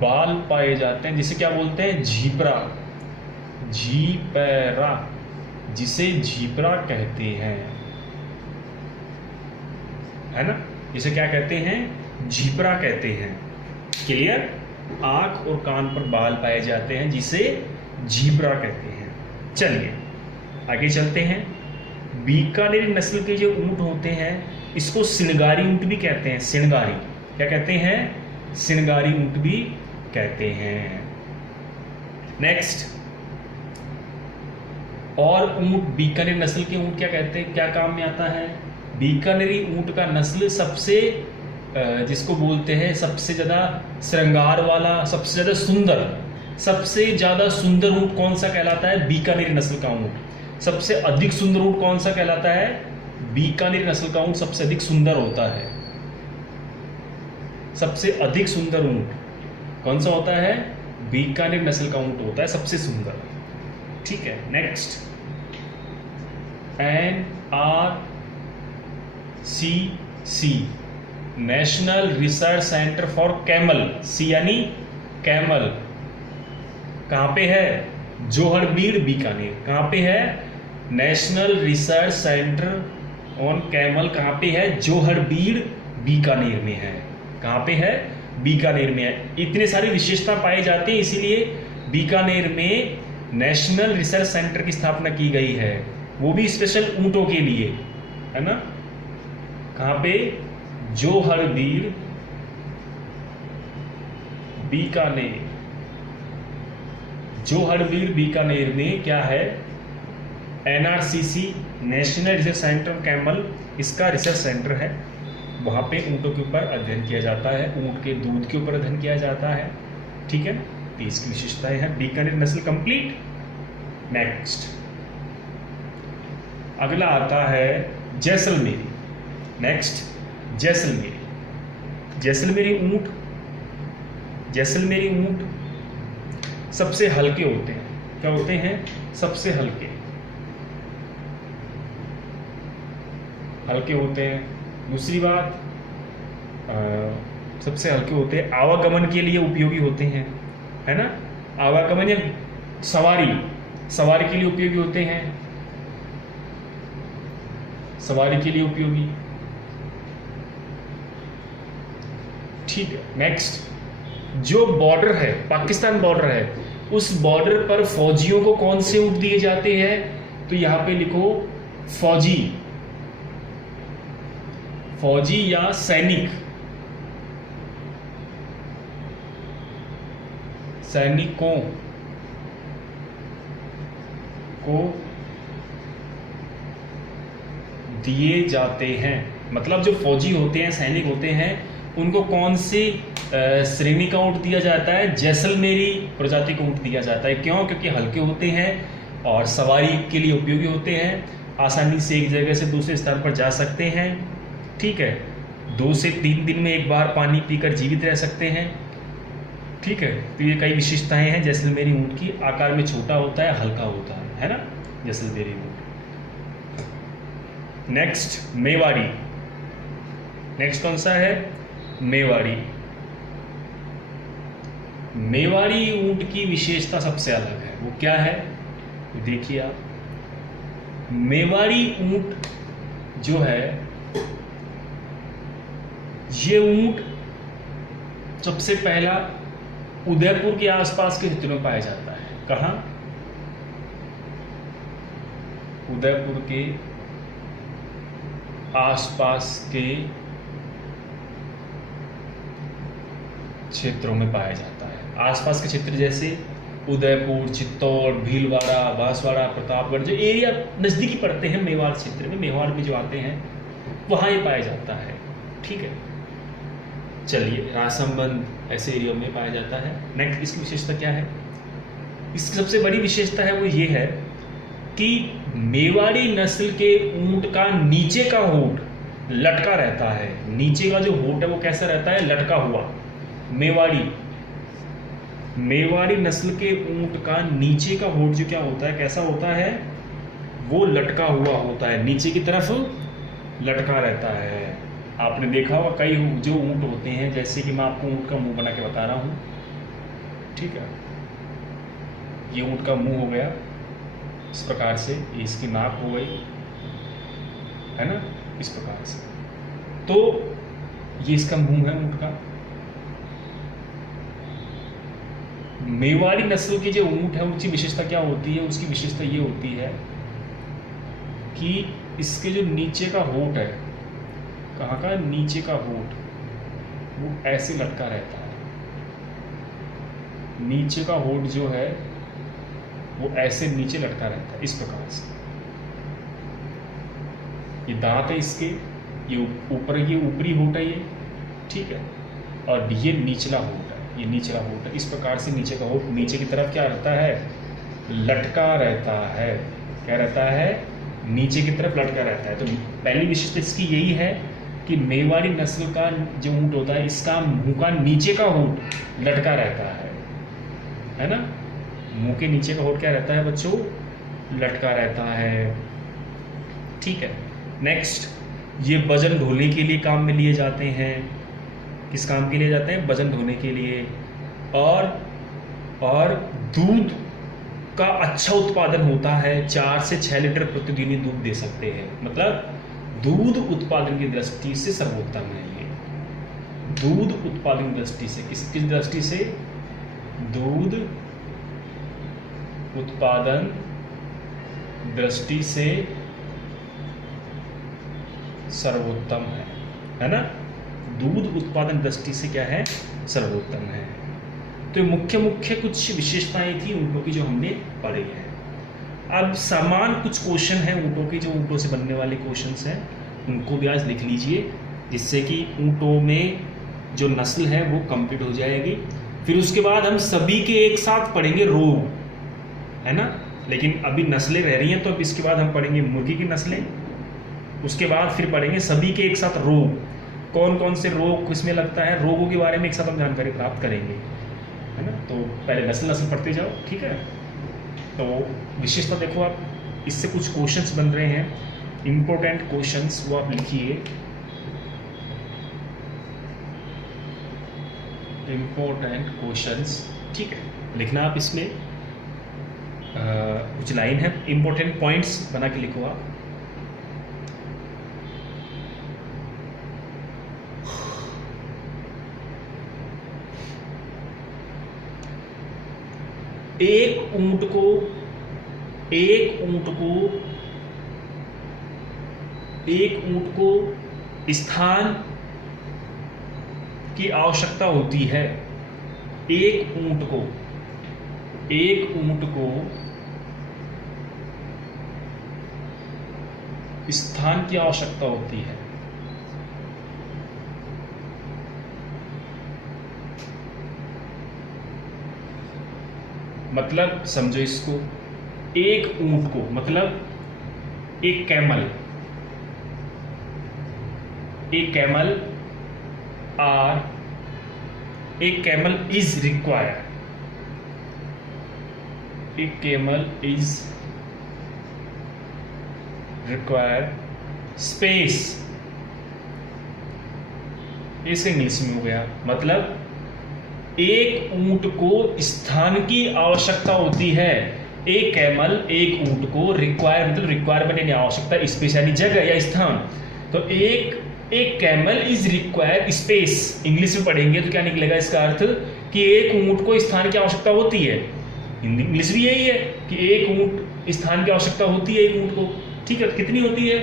बाल पाए जाते हैं, जिसे क्या बोलते हैं? झीब्रा। झीपरा, जिसे झीब्रा कहते हैं, है ना। जिसे क्या कहते हैं? झीब्रा कहते हैं। क्लियर? आंख और कान पर बाल पाए जाते हैं, जिसे झीब्रा कहते हैं। चलिए आगे चलते हैं। बीकानेर नस्ल के जो ऊंट होते हैं, इसको सिनगारी ऊंट भी कहते हैं। सिनगारी क्या कहते हैं? सिनगारी ऊंट भी कहते हैं। नेक्स्ट, और ऊंट, बीकानेर नस्ल के ऊंट क्या कहते हैं, क्या काम में आता है? बीकानेरी ऊंट का नस्ल सबसे जिसको बोलते हैं सबसे ज़्यादा श्रृंगार वाला, सबसे ज़्यादा सुंदर ऊंट कौन सा कहलाता है? बीकानेरी नस्ल का ऊंट। सबसे अधिक सुंदर ऊंट कौन सा कहलाता है? बीकानेरी नस्ल का ऊंट सबसे अधिक सुंदर होता है। सबसे अधिक सुंदर ऊंट कौन सा होता है? बीकानेर नस्ल का ऊंट होता है सबसे सुंदर, ठीक है। Next, NRCC, national research centre for camel. C यानी कैमल, कहाँ पे है? जोहड़बीड़, बीकानेर। कहाँ पे है? National research centre on camel कहाँ पे है? जोहड़बीड़, बीकानेर में है। कहाँ पे है? बीकानेर में है। इतने सारी विशेषता पाई जाती है, इसीलिए बीकानेर में नेशनल रिसर्च सेंटर की स्थापना की गई है, वो भी स्पेशल ऊंटों के लिए, है ना। कहाँ पे? जोहड़बीड़, बीकानेर। जोहड़बीड़, बीकानेर में क्या है? NRCC, national research centre camel, इसका रिसर्च सेंटर है। वहाँ पे ऊँटों के ऊपर अध्ययन किया जाता है, ऊँट के दूध के ऊपर अध्ययन किया जाता है, ठीक है। तो इसकी विशेषताएं हैं। बीकानेर नस्ल कंप्लीट। नेक्स्ट, अगला आता है जैसलमेरी। नेक्स्ट, जैसलमेरी। जैसलमेरी ऊँट, जैसलमेरी ऊँट सबसे हल्के होते हैं। क्या होते हैं? सबसे हल्के, हल्के होते हैं। दूसरी बात, सबसे हल्के होते हैं, आवागमन के लिए उपयोगी होते हैं, है ना। आवागमन या सवारी के लिए उपयोगी होते हैं, सवारी के लिए उपयोगी, ठीक है। नेक्स्ट, जो बॉर्डर है, पाकिस्तान बॉर्डर है, उस बॉर्डर पर फौजियों को कौन से ऊँट दिए जाते हैं? तो यहां पे लिखो फौजी, फौजी या सैनिक, सैनिकों को दिए जाते हैं। मतलब जो फौजी होते हैं, सैनिक होते हैं, उनको कौन सी श्रेणी का ऊँट दिया जाता है? जैसलमेरी प्रजाति का ऊँट दिया जाता है। क्यों? क्योंकि हल्के होते हैं और सवारी के लिए उपयोगी होते हैं, आसानी से एक जगह से दूसरे स्थान पर जा सकते हैं। ठीक है, 2 से 3 दिन में एक बार पानी पीकर जीवित रह सकते हैं। ठीक है, तो ये कई विशेषताएं हैं जैसलमेरी ऊँट की। आकार में छोटा होता है, हल्का होता है ना जैसलमेरी ऊँट। नेक्स्ट मेवाड़ी। नेक्स्ट कौन सा है? मेवाड़ी। मेवाड़ी ऊँट की विशेषता सबसे अलग है। वो क्या है? देखिए आप, मेवाड़ी ऊँट जो है, ये ऊँट सबसे पहला उदयपुर के आसपास के क्षेत्रों में पाया जाता है। कहाँ? उदयपुर के आसपास के क्षेत्रों में पाया जाता है। आसपास के क्षेत्र जैसे उदयपुर, चित्तौड़, भीलवाड़ा, बांसवाड़ा, प्रतापगढ़, जो एरिया नज़दीकी पड़ते हैं मेवाड़ क्षेत्र में, मेवाड़ में जो आते हैं, वहाँ ये पाया जाता है। ठीक है, चलिए, राजसमंद ऐसे एरिया में पाया जाता है। नेक्स्ट इसकी विशेषता क्या है? इसकी सबसे बड़ी विशेषता है वो ये है कि मेवाड़ी नस्ल के ऊँट का नीचे का होंठ लटका रहता है। नीचे का जो होंठ है वो कैसा रहता है? लटका हुआ। मेवाड़ी नस्ल के ऊँट का नीचे का होंठ जो क्या होता है, कैसा होता है? वो लटका हुआ होता है, नीचे की तरफ लटका रहता है। आपने देखा होगा कई जो ऊँट होते हैं, जैसे कि मैं आपको ऊँट का मुंह बना के बता रहा हूँ। ठीक है, ये ऊँट का मुंह हो गया इस प्रकार से, ये इसकी नाक हो गई, है ना, इस प्रकार से। तो ये इसका मुंह है ऊँट का। मेवाड़ी नस्ल की जो ऊँट है उसकी विशेषता क्या होती है? उसकी विशेषता ये होती है कि इसके जो नीचे का होंठ है, कहाँ का? नीचे का होंठ, वो ऐसे लटका रहता है। नीचे का होंठ जो है वो ऐसे नीचे लटका रहता है, इस प्रकार से। ये दांत है इसके, ये ऊपर, ये ऊपरी होंठ है ये। ठीक है, और ये निचला होंठ है, ये निचला होंठ है। इस प्रकार से नीचे का होंठ नीचे की तरफ क्या रहता है? लटका रहता है। क्या रहता है? नीचे की तरफ लटका रहता है। तो पहली विशेषता इसकी यही है कि मेवाड़ी नस्ल का जो ऊँट होता है, इसका मुंह का नीचे का होंठ लटका रहता है ना। मुंह के नीचे का होंठ क्या रहता है बच्चों? लटका रहता है। ठीक है, नेक्स्ट, ये वजन ढोने के लिए काम में लिए जाते हैं। किस काम के लिए जाते हैं? वजन ढोने के लिए। और दूध का अच्छा उत्पादन होता है, 4 से 6 लीटर प्रतिदिन दूध दे सकते हैं। मतलब दूध उत्पादन की दृष्टि से सर्वोत्तम है ये। दूध उत्पादन दृष्टि से, किस दृष्टि से? दूध उत्पादन दृष्टि से सर्वोत्तम है ना। दूध उत्पादन दृष्टि से क्या है? सर्वोत्तम है। तो मुख्य कुछ विशेषताएं थी ऊँटों की जो हमने पढ़ी है। अब समान कुछ क्वेश्चन हैं ऊँटों की, जो ऊँटों से बनने वाले क्वेश्चंस हैं, उनको भी आज लिख लीजिए, जिससे कि ऊँटों में जो नस्ल है वो कंप्लीट हो जाएगी। फिर उसके बाद हम सभी के एक साथ पढ़ेंगे रोग, है ना। लेकिन अभी नस्लें रह रही हैं, तो अब इसके बाद हम पढ़ेंगे मुर्गी की नस्लें, उसके बाद फिर पढ़ेंगे सभी के एक साथ रोग, कौन कौन से रोग किसमें लगता है, रोगों के बारे में एक साथ हम जानकारी प्राप्त करेंगे, है ना। तो पहले नस्ल पढ़ते जाओ, ठीक है। तो विशेषता देखो आप, इससे कुछ क्वेश्चंस बन रहे हैं, इंपॉर्टेंट क्वेश्चंस, वो आप लिखिए। इंपॉर्टेंट क्वेश्चंस, ठीक है, लिखना आप इसमें कुछ लाइन है, इंपॉर्टेंट पॉइंट्स बना के लिखो आप। एक ऊंट को स्थान की आवश्यकता होती है। एक ऊंट को स्थान की आवश्यकता होती है। मतलब समझो इसको, एक ऊंट को, मतलब एक कैमल एक कैमल इज रिक्वायर्ड, एक कैमल इज रिक्वायर्ड स्पेस, इसे इंग्लिश में हो गया। मतलब एक ऊंट को स्थान की आवश्यकता होती है। एक कैमल एक ऊंट को रिक्वायरमेंट यानी आवश्यकता, स्पेस यानी जगह या स्थान। तो एक camel is require space, English में पढ़ेंगे तो क्या निकलेगा इसका अर्थ कि एक ऊंट को स्थान की आवश्यकता होती है। इंग्लिश भी यही है कि एक ऊंट स्थान की आवश्यकता होती है एक ऊंट को। ठीक है, कितनी होती है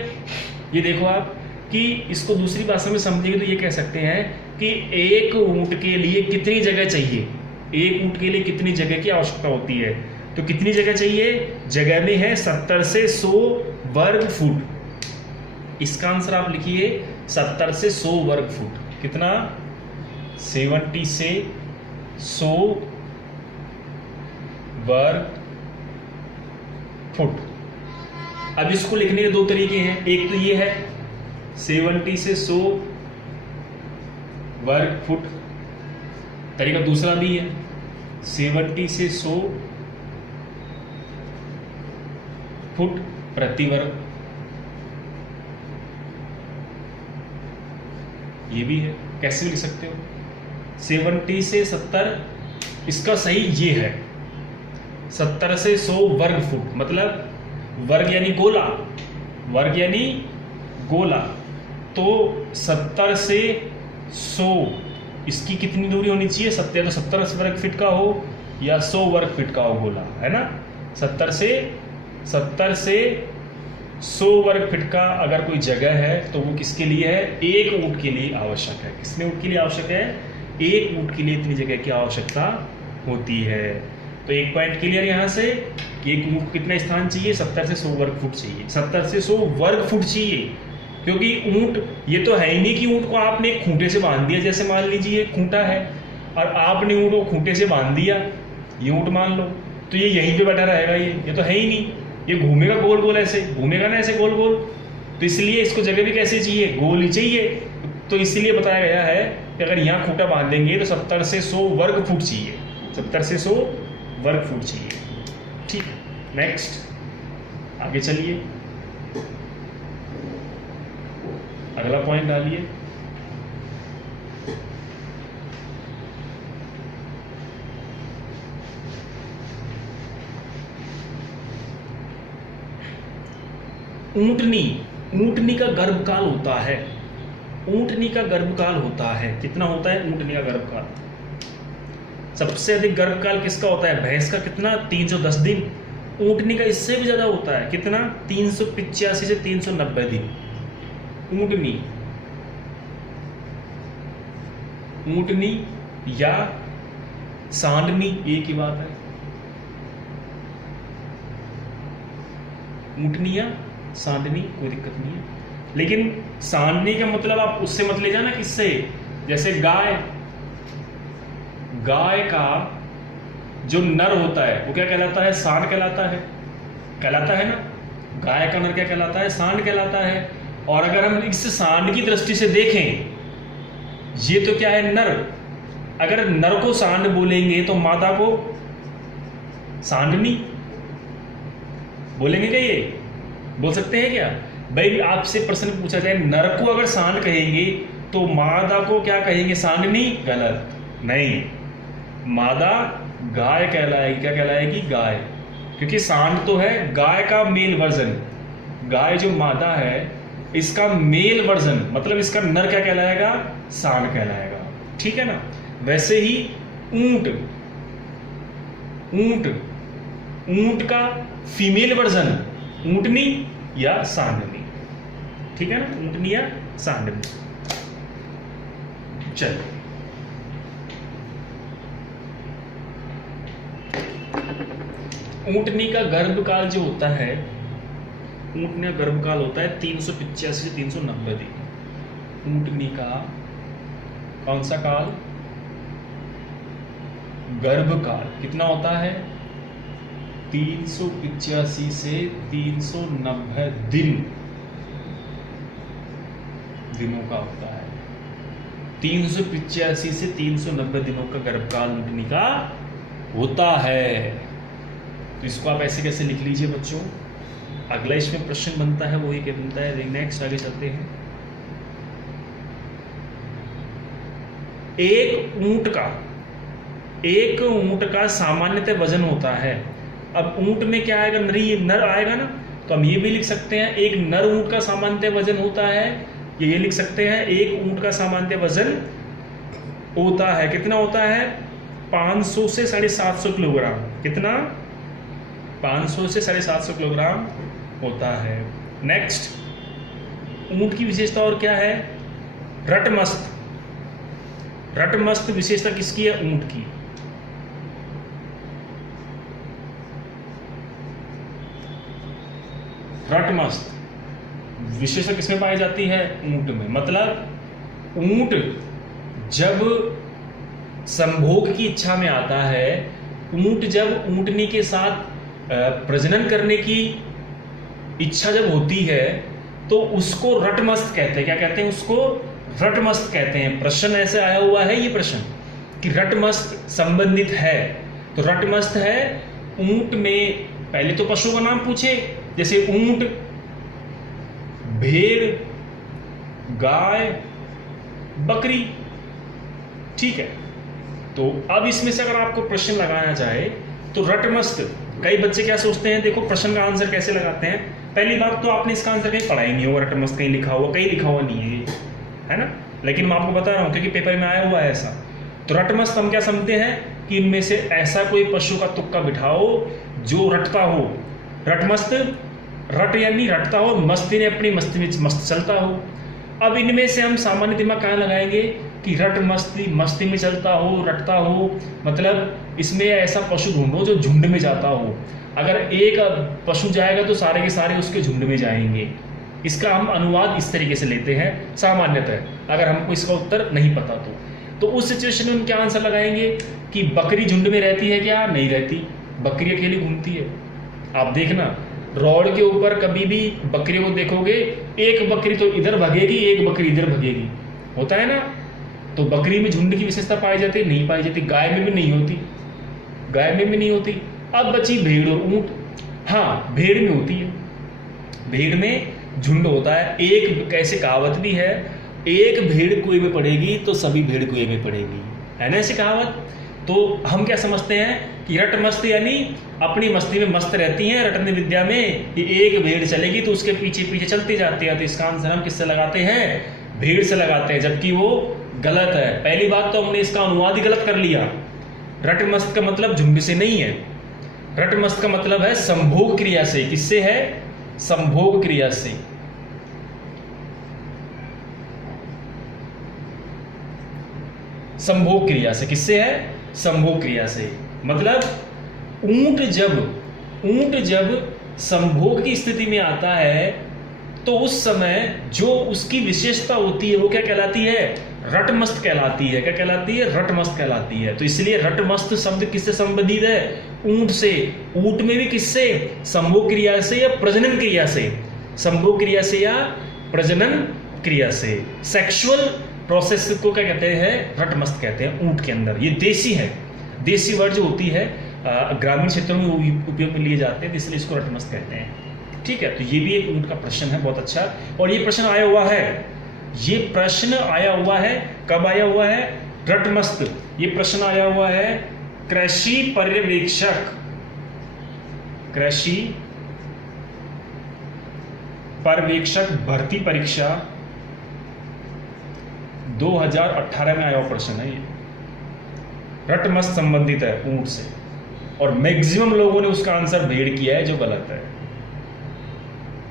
ये देखो आप, कि इसको दूसरी भाषा में समझेंगे तो ये कह सकते हैं कि एक ऊंट के लिए कितनी जगह चाहिए, एक ऊंट के लिए कितनी जगह की आवश्यकता होती है। तो कितनी जगह चाहिए, जगह में है 70 से 100 वर्ग फुट। इसका आंसर आप लिखिए 70 से 100 वर्ग फुट। कितना, 70 से 100 वर्ग फुट। अब इसको लिखने के दो तरीके हैं, एक तो ये है 70 से 100 वर्ग फुट, तरीका दूसरा भी है 70 से 100 फुट प्रति वर्ग, ये भी है। कैसे लिख सकते हो, 70 से 70, इसका सही ये है 70 से 100 वर्ग फुट, मतलब वर्ग यानी गोला, वर्ग यानी गोला। तो 70 से 100 इसकी कितनी दूरी होनी चाहिए, 70 वर्ग फीट का हो या 100 वर्ग फीट का हो गोला, है ना। 70 से 100 वर्ग फीट का अगर कोई जगह है तो वो किसके लिए है, एक ऊंट के लिए आवश्यक है। किसने ऊंट के लिए आवश्यक है, एक ऊंट के लिए इतनी जगह की आवश्यकता होती है। तो एक पॉइंट क्लियर यहाँ से कि एक ऊंट कितना स्थान चाहिए, 70 से 100 वर्ग फुट चाहिए, 70 से 100 वर्ग फुट चाहिए। क्योंकि ऊंट ये तो है ही नहीं कि ऊंट को आपने एक खूंटे से बांध दिया, जैसे मान लीजिए खूंटा है और आपने ऊंट को खूंटे से बांध दिया, ये ऊंट मान लो, तो ये यहीं पे बैठा रहेगा, ये तो है ही नहीं, ये घूमेगा गोल गोल, ऐसे घूमेगा ना, ऐसे गोल गोल। तो इसलिए इसको जगह भी कैसे चाहिए, गोल ही चाहिए। तो इसीलिए बताया गया है कि अगर यहाँ खूंटा बांध देंगे तो 70 से 100 वर्ग फुट चाहिए, 70 से 100 वर्ग फुट चाहिए। ठीक, नेक्स्ट आगे चलिए, अगला पॉइंट डालिए। ऊंटनी का गर्भकाल होता है, ऊंटनी का गर्भकाल होता है। कितना होता है ऊंटनी का गर्भकाल, सबसे अधिक गर्भकाल किसका होता है, भैंस का। कितना, 310 दिन। ऊंटनी का इससे भी ज्यादा होता है, कितना, 385 से 390 दिन। ऊंटनी या सांडनी एक ही बात है, ऊंटनी या सांडनी कोई दिक्कत नहीं है। लेकिन सांडनी का मतलब आप उससे मत ले जाना, किससे, जैसे गाय का जो नर होता है वो क्या कहलाता है, सांड कहलाता है ना। गाय का नर क्या कहलाता है, सांड कहलाता है। और अगर हम इस सांड की दृष्टि से देखें, ये तो क्या है, नर। अगर नर को सांड बोलेंगे तो मादा को सांडनी बोलेंगे क्या, ये बोल सकते हैं क्या भाई। आपसे प्रश्न पूछा जाए, नर को अगर सांड कहेंगे तो मादा को क्या कहेंगे, सांडनी, गलत। नहीं, मादा गाय कहलाएगी, क्या कहलाएगी, गाय। क्योंकि सांड तो है गाय का मेल वर्जन, गाय जो मादा है इसका मेल वर्जन, मतलब इसका नर क्या कहलाएगा, सांड कहलाएगा। ठीक है ना। वैसे ही ऊंट का फीमेल वर्जन ऊंटनी या सांडनी। ठीक है ना, ऊंटनी या सांडनी। चलो, ऊंटनी का गर्भकाल जो होता है ऊँटनी का गर्भकाल होता है 385 से 390 दिन। ऊँटनी का कौन सा काल? गर्भकाल कितना होता है? 385 से 390 दिनों का होता है। 385 से 390 दिनों का गर्भकाल ऊँटनी का होता है। तो इसको आप ऐसे कैसे लिख लीजिए बच्चों। अगला इसमें प्रश्न बनता है वो ये क्या बनता है, नेक्स्ट आगे चलते हैं। एक ऊंट का सामान्यतः वजन होता है। अब ऊंट में क्या आएगा? नर आएगा ना, तो हम ये भी लिख सकते हैं एक नर ऊंट का सामान्यतः वजन होता है। ये लिख सकते हैं एक ऊंट का सामान्यतः वजन होता है। कितना होता है? 500 से 750 किलोग्राम। कितना? 500 से 750 किलोग्राम होता है। नेक्स्ट, ऊंट की विशेषता और क्या है? रटमस्त। रटमस्त विशेषता किसकी है? ऊंट की। रटमस्त विशेषता किसमें पाई जाती है? ऊंट में। मतलब ऊंट जब संभोग की इच्छा में आता है, ऊंट जब ऊंटनी के साथ प्रजनन करने की इच्छा जब होती है तो उसको रटमस्त कहते हैं। क्या कहते हैं उसको? रटमस्त कहते हैं। प्रश्न ऐसे आया हुआ है ये प्रश्न कि रटमस्त संबंधित है, तो रटमस्त है ऊंट में। पहले तो पशु का नाम पूछे, जैसे ऊंट, भेड़, गाय, बकरी। ठीक है, तो अब इसमें से अगर आपको प्रश्न लगाना चाहे तो रटमस्त। कई बच्चे क्या सोचते हैं, देखो प्रश्न का आंसर कैसे लगाते हैं। पहली बात तो आपने इसका आंसर कहीं पढ़ा ही नहीं होगा, रटमस्त कहीं लिखा हुआ, कहीं लिखा हुआ नहीं है ये, है ना। लेकिन मैं आपको बता रहा हूँ क्योंकि पेपर में आया हुआ है ऐसा। तो रटमस्त हम क्या समझते हैं कि इनमें से ऐसा कोई पशु का तुक्का बिठाओ जो रटता हो। रटमस्त, रट यानी रटता हो, मस्ती ने अपनी मस्ती में मस्त चलता हो। अब इनमें से हम सामान्य दिमाग कहाँ लगाएंगे कि रट मस्ती में चलता हो, रटता हो, मतलब इसमें ऐसा पशु ढूंढो जो झुंड में जाता हो। अगर एक पशु जाएगा तो सारे के सारे उसके झुंड में जाएंगे। इसका हम अनुवाद इस तरीके से लेते हैं सामान्यतः, अगर हमको इसका उत्तर नहीं पता तो उस सिचुएशन में हम क्या आंसर लगाएंगे कि बकरी झुंड में रहती है क्या? नहीं रहती, बकरी अकेली घूमती है। आप देखना रोड के ऊपर कभी भी बकरियों को देखोगे, एक बकरी तो इधर भगेगी, एक बकरी इधर भगेगी, होता है ना। तो बकरी में झुंड की विशेषता पाई जाती है? नहीं पाई जाती। गाय में भी नहीं होती, गाय में भी नहीं होती। अब बची भेड़ और ऊंट। हाँ, भेड़ में होती है, भेड़ में झुंड होता है। एक कैसे कहावत भी है, एक भेड़ कुएं में पड़ेगी तो सभी भेड़ कुएं में पड़ेगी, है ना ऐसी कहावत। तो हम क्या समझते हैं कि रट मस्त यानी अपनी मस्ती में मस्त रहती हैं। रटने विद्या में कि एक भेड़ चलेगी तो उसके पीछे पीछे चलती जाती है। तो इसका आंसर हम किससे लगाते हैं? भेड़ से लगाते हैं, जबकि वो गलत है। पहली बात तो हमने इसका अनुवाद ही गलत कर लिया। रट मस्त का मतलब झुंड से नहीं है, रट मस्त का मतलब है संभोग क्रिया से। किससे है? संभोग क्रिया से। संभोग क्रिया से। किससे है? संभोग क्रिया से। मतलब ऊंट जब संभोग की स्थिति में आता है तो उस समय जो उसकी विशेषता होती है वो क्या कहलाती है? रटमस्त कहलाती है। क्या कहलाती है? रटमस्त कहलाती है। तो इसलिए रटमस्त शब्द किससे संबंधित है? ऊंट से। ऊंट में भी किससे? संभोग क्रिया से या प्रजनन क्रिया से। संभोग क्रिया से या प्रजनन क्रिया से। सेक्सुअल प्रोसेस को क्या कहते हैं? रटमस्त कहते हैं ऊंट के अंदर। ये देसी है, देसी वर्ड जो होती है ग्रामीण क्षेत्रों में उपयोग में लिए जाते हैं, इसलिए इसको रटमस्त कहते हैं। ठीक है, तो ये भी एक ऊंट का प्रश्न है, बहुत अच्छा। और ये प्रश्न आया हुआ है, ये प्रश्न आया हुआ है, कब आया हुआ है? रटमस्त। ये प्रश्न आया हुआ है कृषि पर्यवेक्षक, कृषि पर्यवेक्षक भर्ती परीक्षा 2018 में आया हुआ प्रश्न है। ये रटमस्त संबंधित है ऊंट से, और मैक्सिमम लोगों ने उसका आंसर भेड़ किया है, जो गलत है।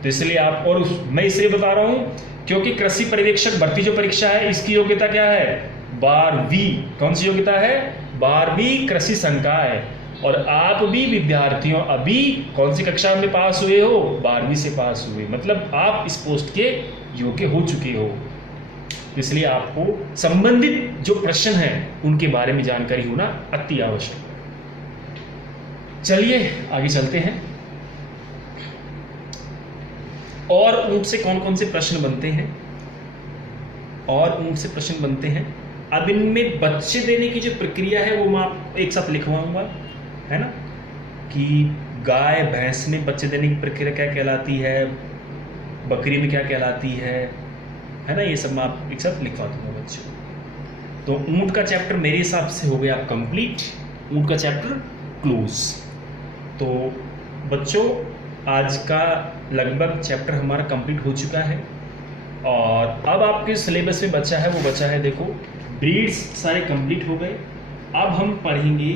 तो इसलिए आप, और मैं इसलिए बता रहा हूं क्योंकि कृषि पर्यवेक्षक भर्ती जो परीक्षा है इसकी योग्यता क्या है? 12वीं। कौन सी योग्यता है? 12वीं कृषि संकाय। और आप भी विद्यार्थियों अभी कौन सी कक्षा में पास हुए हो, 12वीं से पास हुए, मतलब आप इस पोस्ट के योग्य हो चुके हो। इसलिए आपको संबंधित जो प्रश्न हैं उनके बारे में जानकारी होना अति आवश्यक है। चलिए आगे चलते हैं। और ऊंट से कौन कौन से प्रश्न बनते हैं, और ऊंट से प्रश्न बनते हैं। अब इनमें बच्चे देने की जो प्रक्रिया है वो मैं आप एक साथ लिखवाऊंगा, है ना, कि गाय भैंस में बच्चे देने की प्रक्रिया क्या कहलाती है, बकरी में क्या कहलाती है ना, ये सब मैं आप एक साथ लिखवा दूंगा बच्चों। तो ऊंट का चैप्टर मेरे हिसाब से हो गया कंप्लीट, ऊंट का चैप्टर क्लोज। तो बच्चों आज का लगभग चैप्टर हमारा कंप्लीट हो चुका है, और अब आपके सिलेबस में बचा है वो बचा है, देखो ब्रीड्स सारे कंप्लीट हो गए। अब हम पढ़ेंगे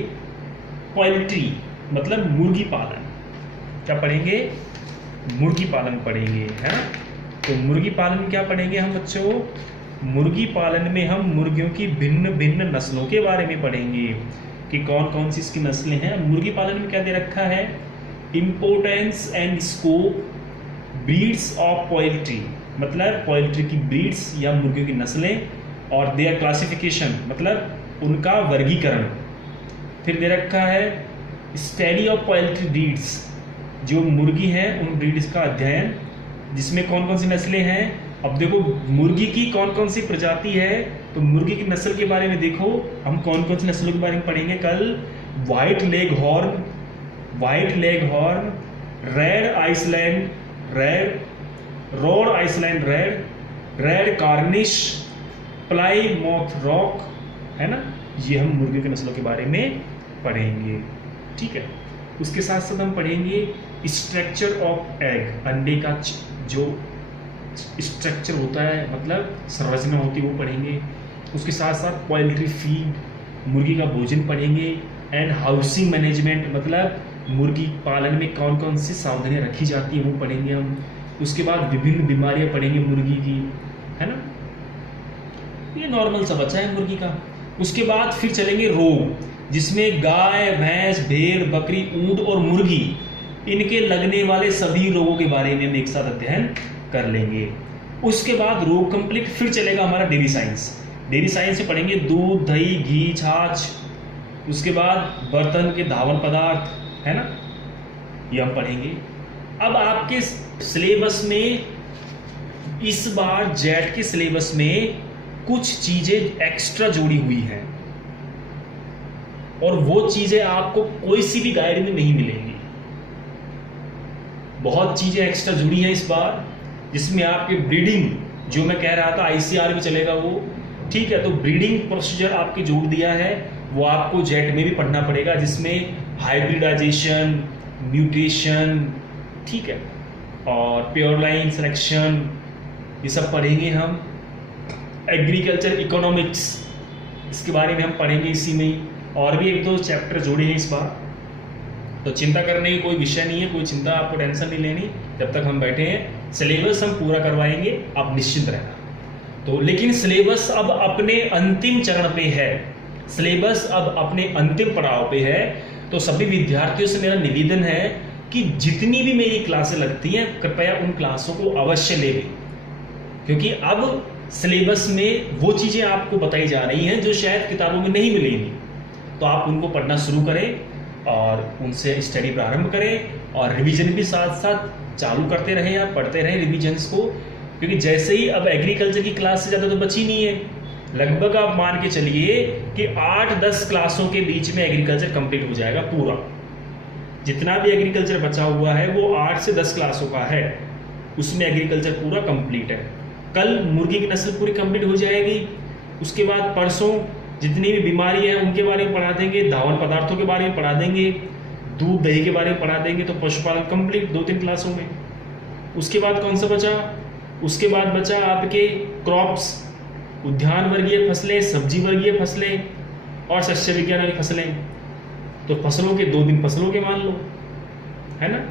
पोल्ट्री, मतलब मुर्गी पालन। क्या पढ़ेंगे? मुर्गी पालन पढ़ेंगे, है ना। तो मुर्गी पालन क्या पढ़ेंगे हम बच्चों? मुर्गी पालन में हम मुर्गियों की भिन्न भिन्न नस्लों के बारे में पढ़ेंगे कि कौन कौन सी इसकी नस्लें हैं। मुर्गी पालन में क्या दे रखा है? Importance and scope breeds of poultry, मतलब पोल्ट्री की ब्रीड्स या मुर्गियों की नस्लें, और देयर क्लासिफिकेशन, मतलब उनका वर्गीकरण। फिर दे रखा है स्टडी ऑफ पोल्ट्री ब्रीड्स, जो मुर्गी है उन ब्रीड्स का अध्ययन, जिसमें कौन कौन सी नस्लें हैं। अब देखो मुर्गी की कौन कौन सी प्रजाति है, तो मुर्गी की नस्ल के बारे में देखो हम कौन कौन सी नस्लों के बारे में पढ़ेंगे कल। White leghorn, red island red, Rhode island red, red Cornish, Plymouth rock, है ना। ये हम मुर्गियों की नस्लों के बारे में पढ़ेंगे, ठीक है। उसके साथ साथ हम पढ़ेंगे स्ट्रक्चर ऑफ एग, अंडे का जो स्ट्रक्चर होता है, मतलब संरचना होती है, वो पढ़ेंगे। उसके साथ साथ पोल्ट्री फीड, मुर्गी का भोजन पढ़ेंगे, एंड हाउसिंग मैनेजमेंट, मतलब मुर्गी पालन में कौन कौन सी सावधानियां रखी जाती है वो पढ़ेंगे हम। उसके बाद विभिन्न बीमारियां पढ़ेंगे मुर्गी की, है ना। ये नॉर्मल सा बच्चा है मुर्गी का। उसके बाद फिर चलेंगे रोग, जिसमें गाय भैंस भेड़ बकरी ऊंट और मुर्गी, इनके लगने वाले सभी रोगों के बारे में हम एक साथ अध्ययन कर लेंगे। उसके बाद रोग कंप्लीट, फिर चलेगा हमारा डेयरी साइंस। डेयरी साइंस से पढ़ेंगे दूध दही घी छाछ, उसके बाद बर्तन के धावन पदार्थ, है ना, ये हम पढ़ेंगे। अब आपके सिलेबस में इस बार जेट के सिलेबस में कुछ चीजें एक्स्ट्रा जोड़ी हुई हैं, और वो चीजें आपको कोई सी भी गाइड में नहीं मिलेंगी। बहुत चीजें एक्स्ट्रा जुड़ी हैं इस बार, जिसमें आपके ब्रीडिंग, जो मैं कह रहा था आईसीआर भी चलेगा वो, ठीक है। तो ब्रीडिंग प्रोसीजर आपके जोड़ दिया है, वो आपको जेट में भी पढ़ना पड़ेगा, जिसमें हाइब्रिडाइजेशन, म्यूटेशन, ठीक है, और प्योरलाइन सिलेक्शन, ये सब पढ़ेंगे हम। एग्रीकल्चर इकोनॉमिक्स, इसके बारे में हम पढ़ेंगे इसी में। और भी एक दो चैप्टर जोड़े हैं इस बार, तो चिंता करने की कोई विषय नहीं है, कोई चिंता आपको टेंशन नहीं लेनी। जब तक हम बैठे हैं सिलेबस हम पूरा करवाएंगे, आप निश्चिंत रहना। तो लेकिन सिलेबस अब अपने अंतिम चरण पे है, सिलेबस अब अपने अंतिम पड़ाव पे है। तो सभी विद्यार्थियों से मेरा निवेदन है कि जितनी भी मेरी क्लासें लगती हैं कृपया उन क्लासों को अवश्य लें, क्योंकि अब सिलेबस में वो चीजें आपको बताई जा रही हैं जो शायद किताबों में नहीं मिलेंगी। तो आप उनको पढ़ना शुरू करें और उनसे स्टडी प्रारंभ करें, और रिवीजन भी साथ साथ चालू करते रहें, आप पढ़ते रहें रिवीजन्स को, क्योंकि जैसे ही अब एग्रीकल्चर की क्लास से ज़्यादा तो बची नहीं है। लगभग आप मान के चलिए कि 8-10 क्लासों के बीच में एग्रीकल्चर कंप्लीट हो जाएगा पूरा। जितना भी एग्रीकल्चर बचा हुआ है वो 8 से 10 क्लासों का है, उसमें एग्रीकल्चर पूरा कंप्लीट है। कल मुर्गी की नस्ल पूरी कंप्लीट हो जाएगी। उसके बाद परसों जितनी भी बीमारी है उनके बारे में पढ़ा देंगे, धावन पदार्थों के बारे में पढ़ा देंगे, दूध दही के बारे में पढ़ा देंगे। तो पशुपालन कंप्लीट 2-3 क्लासों में। उसके बाद कौन सा बचा? उसके बाद बचा आपके क्रॉप्स, उद्यान वर्गीय फसलें, सब्जी वर्गीय फसलें और शस्य विज्ञान वाली फसलें। तो फसलों के 2 दिन फसलों के मान लो, है ना।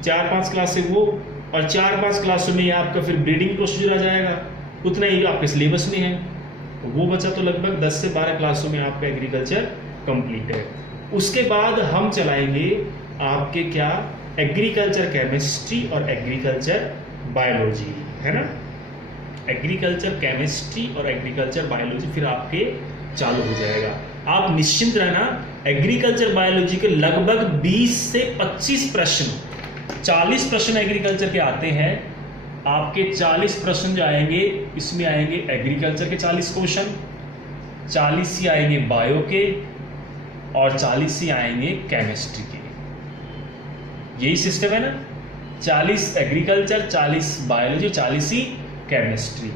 4-5 क्लासें वो, और 4-5 क्लासों में आपका फिर ब्रीडिंग प्रोसीजर आ जाएगा, उतना ही आपके सिलेबस में है। वो बचा तो लगभग 10 से 12 क्लासों में आपका एग्रीकल्चर कंप्लीट है। उसके बाद हम चलाएंगे आपके क्या, एग्रीकल्चर केमिस्ट्री और एग्रीकल्चर बायोलॉजी, है ना। एग्रीकल्चर केमिस्ट्री और एग्रीकल्चर बायोलॉजी फिर आपके चालू हो जाएगा। आप निश्चिंत रहना, एग्रीकल्चर बायोलॉजी के लगभग 20 से 25 प्रश्न, 40 प्रश्न एग्रीकल्चर के आते हैं। आपके 40 प्रश्न जो आएंगे, इसमें आएंगे एग्रीकल्चर के 40 क्वेश्चन, 40 ही आएंगे बायो के, और 40 ही आएंगे केमिस्ट्री के। यही सिस्टम है ना, 40 एग्रीकल्चर, 40 बायोलॉजी, 40 ही केमिस्ट्री।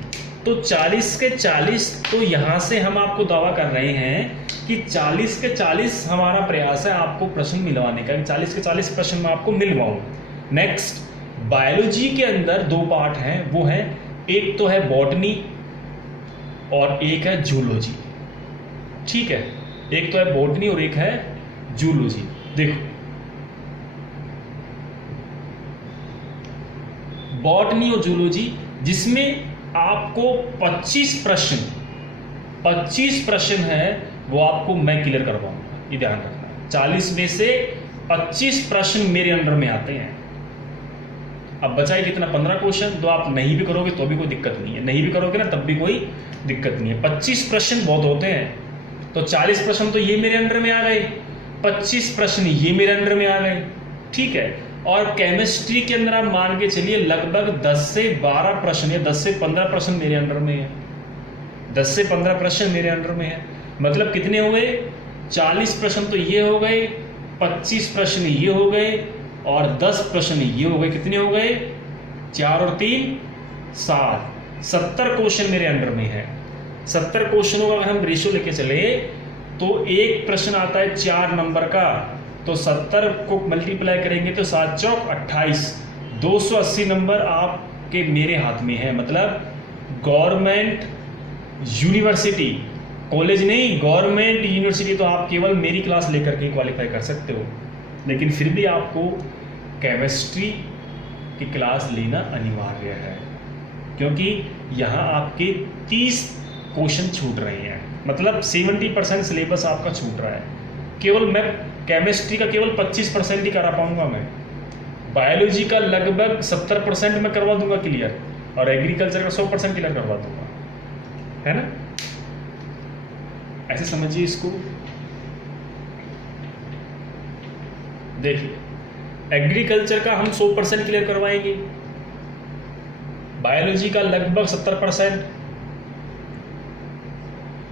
तो 40 के 40, तो यहां से हम आपको दावा कर रहे हैं कि 40 के 40 हमारा प्रयास है आपको प्रश्न मिलवाने का, 40 के 40 प्रश्न मैं आपको मिलवाऊं। नेक्स्ट, बायोलॉजी के अंदर 2 पार्ट हैं, वो है, एक तो है बॉटनी और एक है जूलॉजी, ठीक है। एक तो है बॉटनी और एक है जूलॉजी। देखो, बॉटनी और जूलॉजी, जिसमें आपको 25 प्रश्न है वो आपको मैं क्लियर करवाऊंगा, ये ध्यान रखना। 40 में से 25 प्रश्न मेरे अंडर में आते हैं। अब बचा कितना, 15 क्वेश्चन। तो आप नहीं भी करोगे तो भी कोई दिक्कत नहीं है, नहीं भी करोगे ना तब भी कोई दिक्कत नहीं है। 25 प्रश्न बहुत होते हैं, तो 40 प्रश्न तो ये मेरे अंडर में आ गए, 25 प्रश्न ये मेरे अंडर में आ गए, ठीक है। और केमिस्ट्री के अंदर आप मान के चलिए लगभग 10 से 12 प्रश्न या 10 से 15 प्रश्न मेरे अंडर में है, 10 से 15 प्रश्न मेरे अंडर में है। मतलब कितने हो गए, 40 प्रश्न तो ये हो गए, 25 प्रश्न ये हो गए, और 10 प्रश्न ये हो गए। कितने हो गए, 4 और 3 7, 70 क्वेश्चन मेरे अंडर में है। 70 क्वेश्चनों का अगर हम रेशियो लेके चले तो एक प्रश्न आता है 4 नंबर का, तो 70 को मल्टीप्लाई करेंगे तो 7 चौक 28, 280 नंबर आपके मेरे हाथ में है। मतलब गवर्नमेंट यूनिवर्सिटी, कॉलेज नहीं, गवर्नमेंट यूनिवर्सिटी, तो आप केवल मेरी क्लास लेकर के क्वालिफाई कर सकते हो। लेकिन फिर भी आपको केमिस्ट्री की क्लास लेना अनिवार्य है, क्योंकि यहाँ आपके 30 क्वेश्चन छूट रहे हैं। मतलब 70% सिलेबस आपका छूट रहा है। केवल मैं केमिस्ट्री का केवल 25% ही करा पाऊंगा मैं, बायोलॉजी का लगभग 70% मैं करवा दूंगा क्लियर, और एग्रीकल्चर का 100% क्लियर करवा दूंगा, है ना। ऐसे समझिए इसको। देखिए, एग्रीकल्चर का हम 100% क्लियर करवाएंगे, बायोलॉजी का लगभग 70%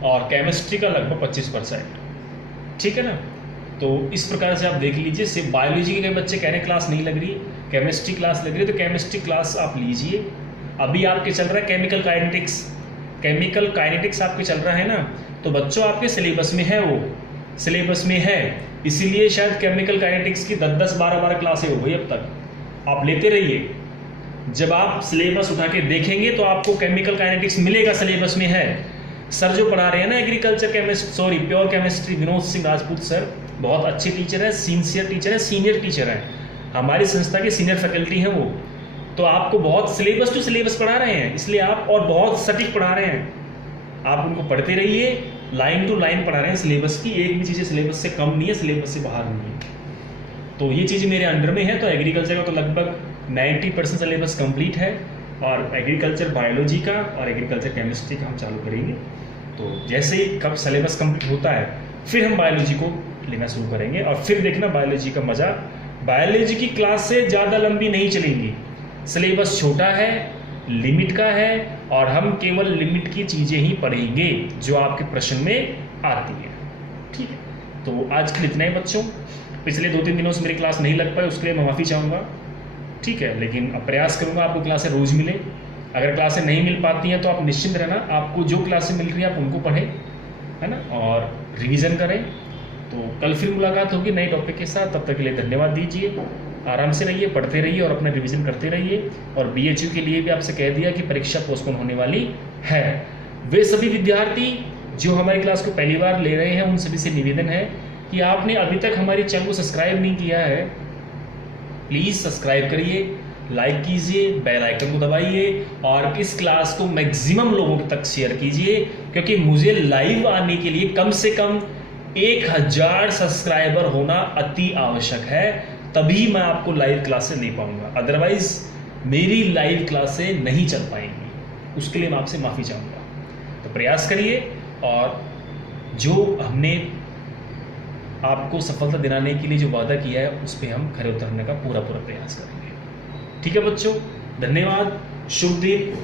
और केमिस्ट्री का लगभग 25%, ठीक है ना। तो इस प्रकार से आप देख लीजिए। सिर्फ बायोलॉजी के बच्चे कह रहे हैं क्लास नहीं लग रही, केमिस्ट्री क्लास लग रही है, तो केमिस्ट्री क्लास आप लीजिए। अभी आपके चल रहा है केमिकल काइनेटिक्स, केमिकल काइनेटिक्स आपके चल रहा है ना, तो बच्चों आपके सिलेबस में है, वो सिलेबस में है, इसीलिए शायद केमिकल काइनेटिक्स की 10-10, 12-12 क्लासें हो गई अब तक। आप लेते रहिए, जब आप सिलेबस उठा के देखेंगे तो आपको केमिकल काइनेटिक्स मिलेगा, सिलेबस में है। सर जो पढ़ा रहे हैं ना agriculture pure chemistry, Vinod Singh Rajput sir बहुत अच्छे टीचर है, सिंसियर टीचर है, सीनियर टीचर है, हमारी संस्था के सीनियर फैकल्टी हैं वो। तो आपको बहुत सिलेबस टू सिलेबस पढ़ा रहे हैं, इसलिए आप, और बहुत सटीक पढ़ा रहे हैं, आप उनको पढ़ते रहिए, लाइन टू लाइन पढ़ा रहे हैं सिलेबस की, एक भी चीज़ें सिलेबस से कम नहीं है, सिलेबस से बाहर नहीं है। तो ये चीज़ मेरे अंडर में है। तो एग्रीकल्चर का तो लगभग 90% सिलेबस कंप्लीट है, और एग्रीकल्चर बायोलॉजी का और एग्रीकल्चर केमिस्ट्री का हम चालू करेंगे। तो जैसे ही कब सिलेबस कंप्लीट होता है फिर हम बायोलॉजी को लेना शुरू करेंगे, और फिर देखना बायोलॉजी का मज़ा। बायोलॉजी की क्लास से ज़्यादा लंबी नहीं चलेंगी, सिलेबस छोटा है, लिमिट का है, और हम केवल लिमिट की चीज़ें ही पढ़ेंगे जो आपके प्रश्न में आती हैं, ठीक है। तो आज के लिए इतना ही बच्चों। पिछले 2-3 दिनों से मेरी क्लास नहीं लग पाई, उसके लिए मैं माफ़ी चाहूँगा, ठीक है। लेकिन अब प्रयास करूँगा आपको क्लासें रोज़ मिले। अगर क्लासें नहीं मिल पाती हैं तो आप निश्चिंत रहना, आपको जो क्लासें मिल रही हैं आप उनको पढ़ें, है ना, और रिवीजन करें। तो कल फिर मुलाकात होगी नए टॉपिक के साथ, तब तक के लिए धन्यवाद दीजिए। आराम से रहिए, पढ़ते रहिए और अपना रिवीजन करते रहिए। और BHU के लिए भी आपसे कह दिया कि परीक्षा पोस्टपोन होने वाली है। वे सभी विद्यार्थी जो हमारी क्लास को पहली बार ले रहे हैं, उन सभी से निवेदन है कि आपने अभी तक हमारे चैनल को सब्सक्राइब नहीं किया है, प्लीज़ सब्सक्राइब करिए, लाइक कीजिए, बेल आइकन को दबाइए, और इस क्लास को मैक्सिमम लोगों तक शेयर कीजिए, क्योंकि मुझे लाइव आने के लिए कम से कम 1000 सब्सक्राइबर होना अति आवश्यक है, तभी मैं आपको लाइव क्लासें ले पाऊंगा, अदरवाइज मेरी लाइव क्लासें नहीं चल पाएंगी। उसके लिए मैं आपसे माफ़ी चाहूँगा। तो प्रयास करिए और जो हमने आपको सफलता दिलाने के लिए जो वादा किया है उस पर हम खरे उतरने का पूरा प्रयास करेंगे। ठीक है बच्चों, धन्यवाद, शुभ दिन।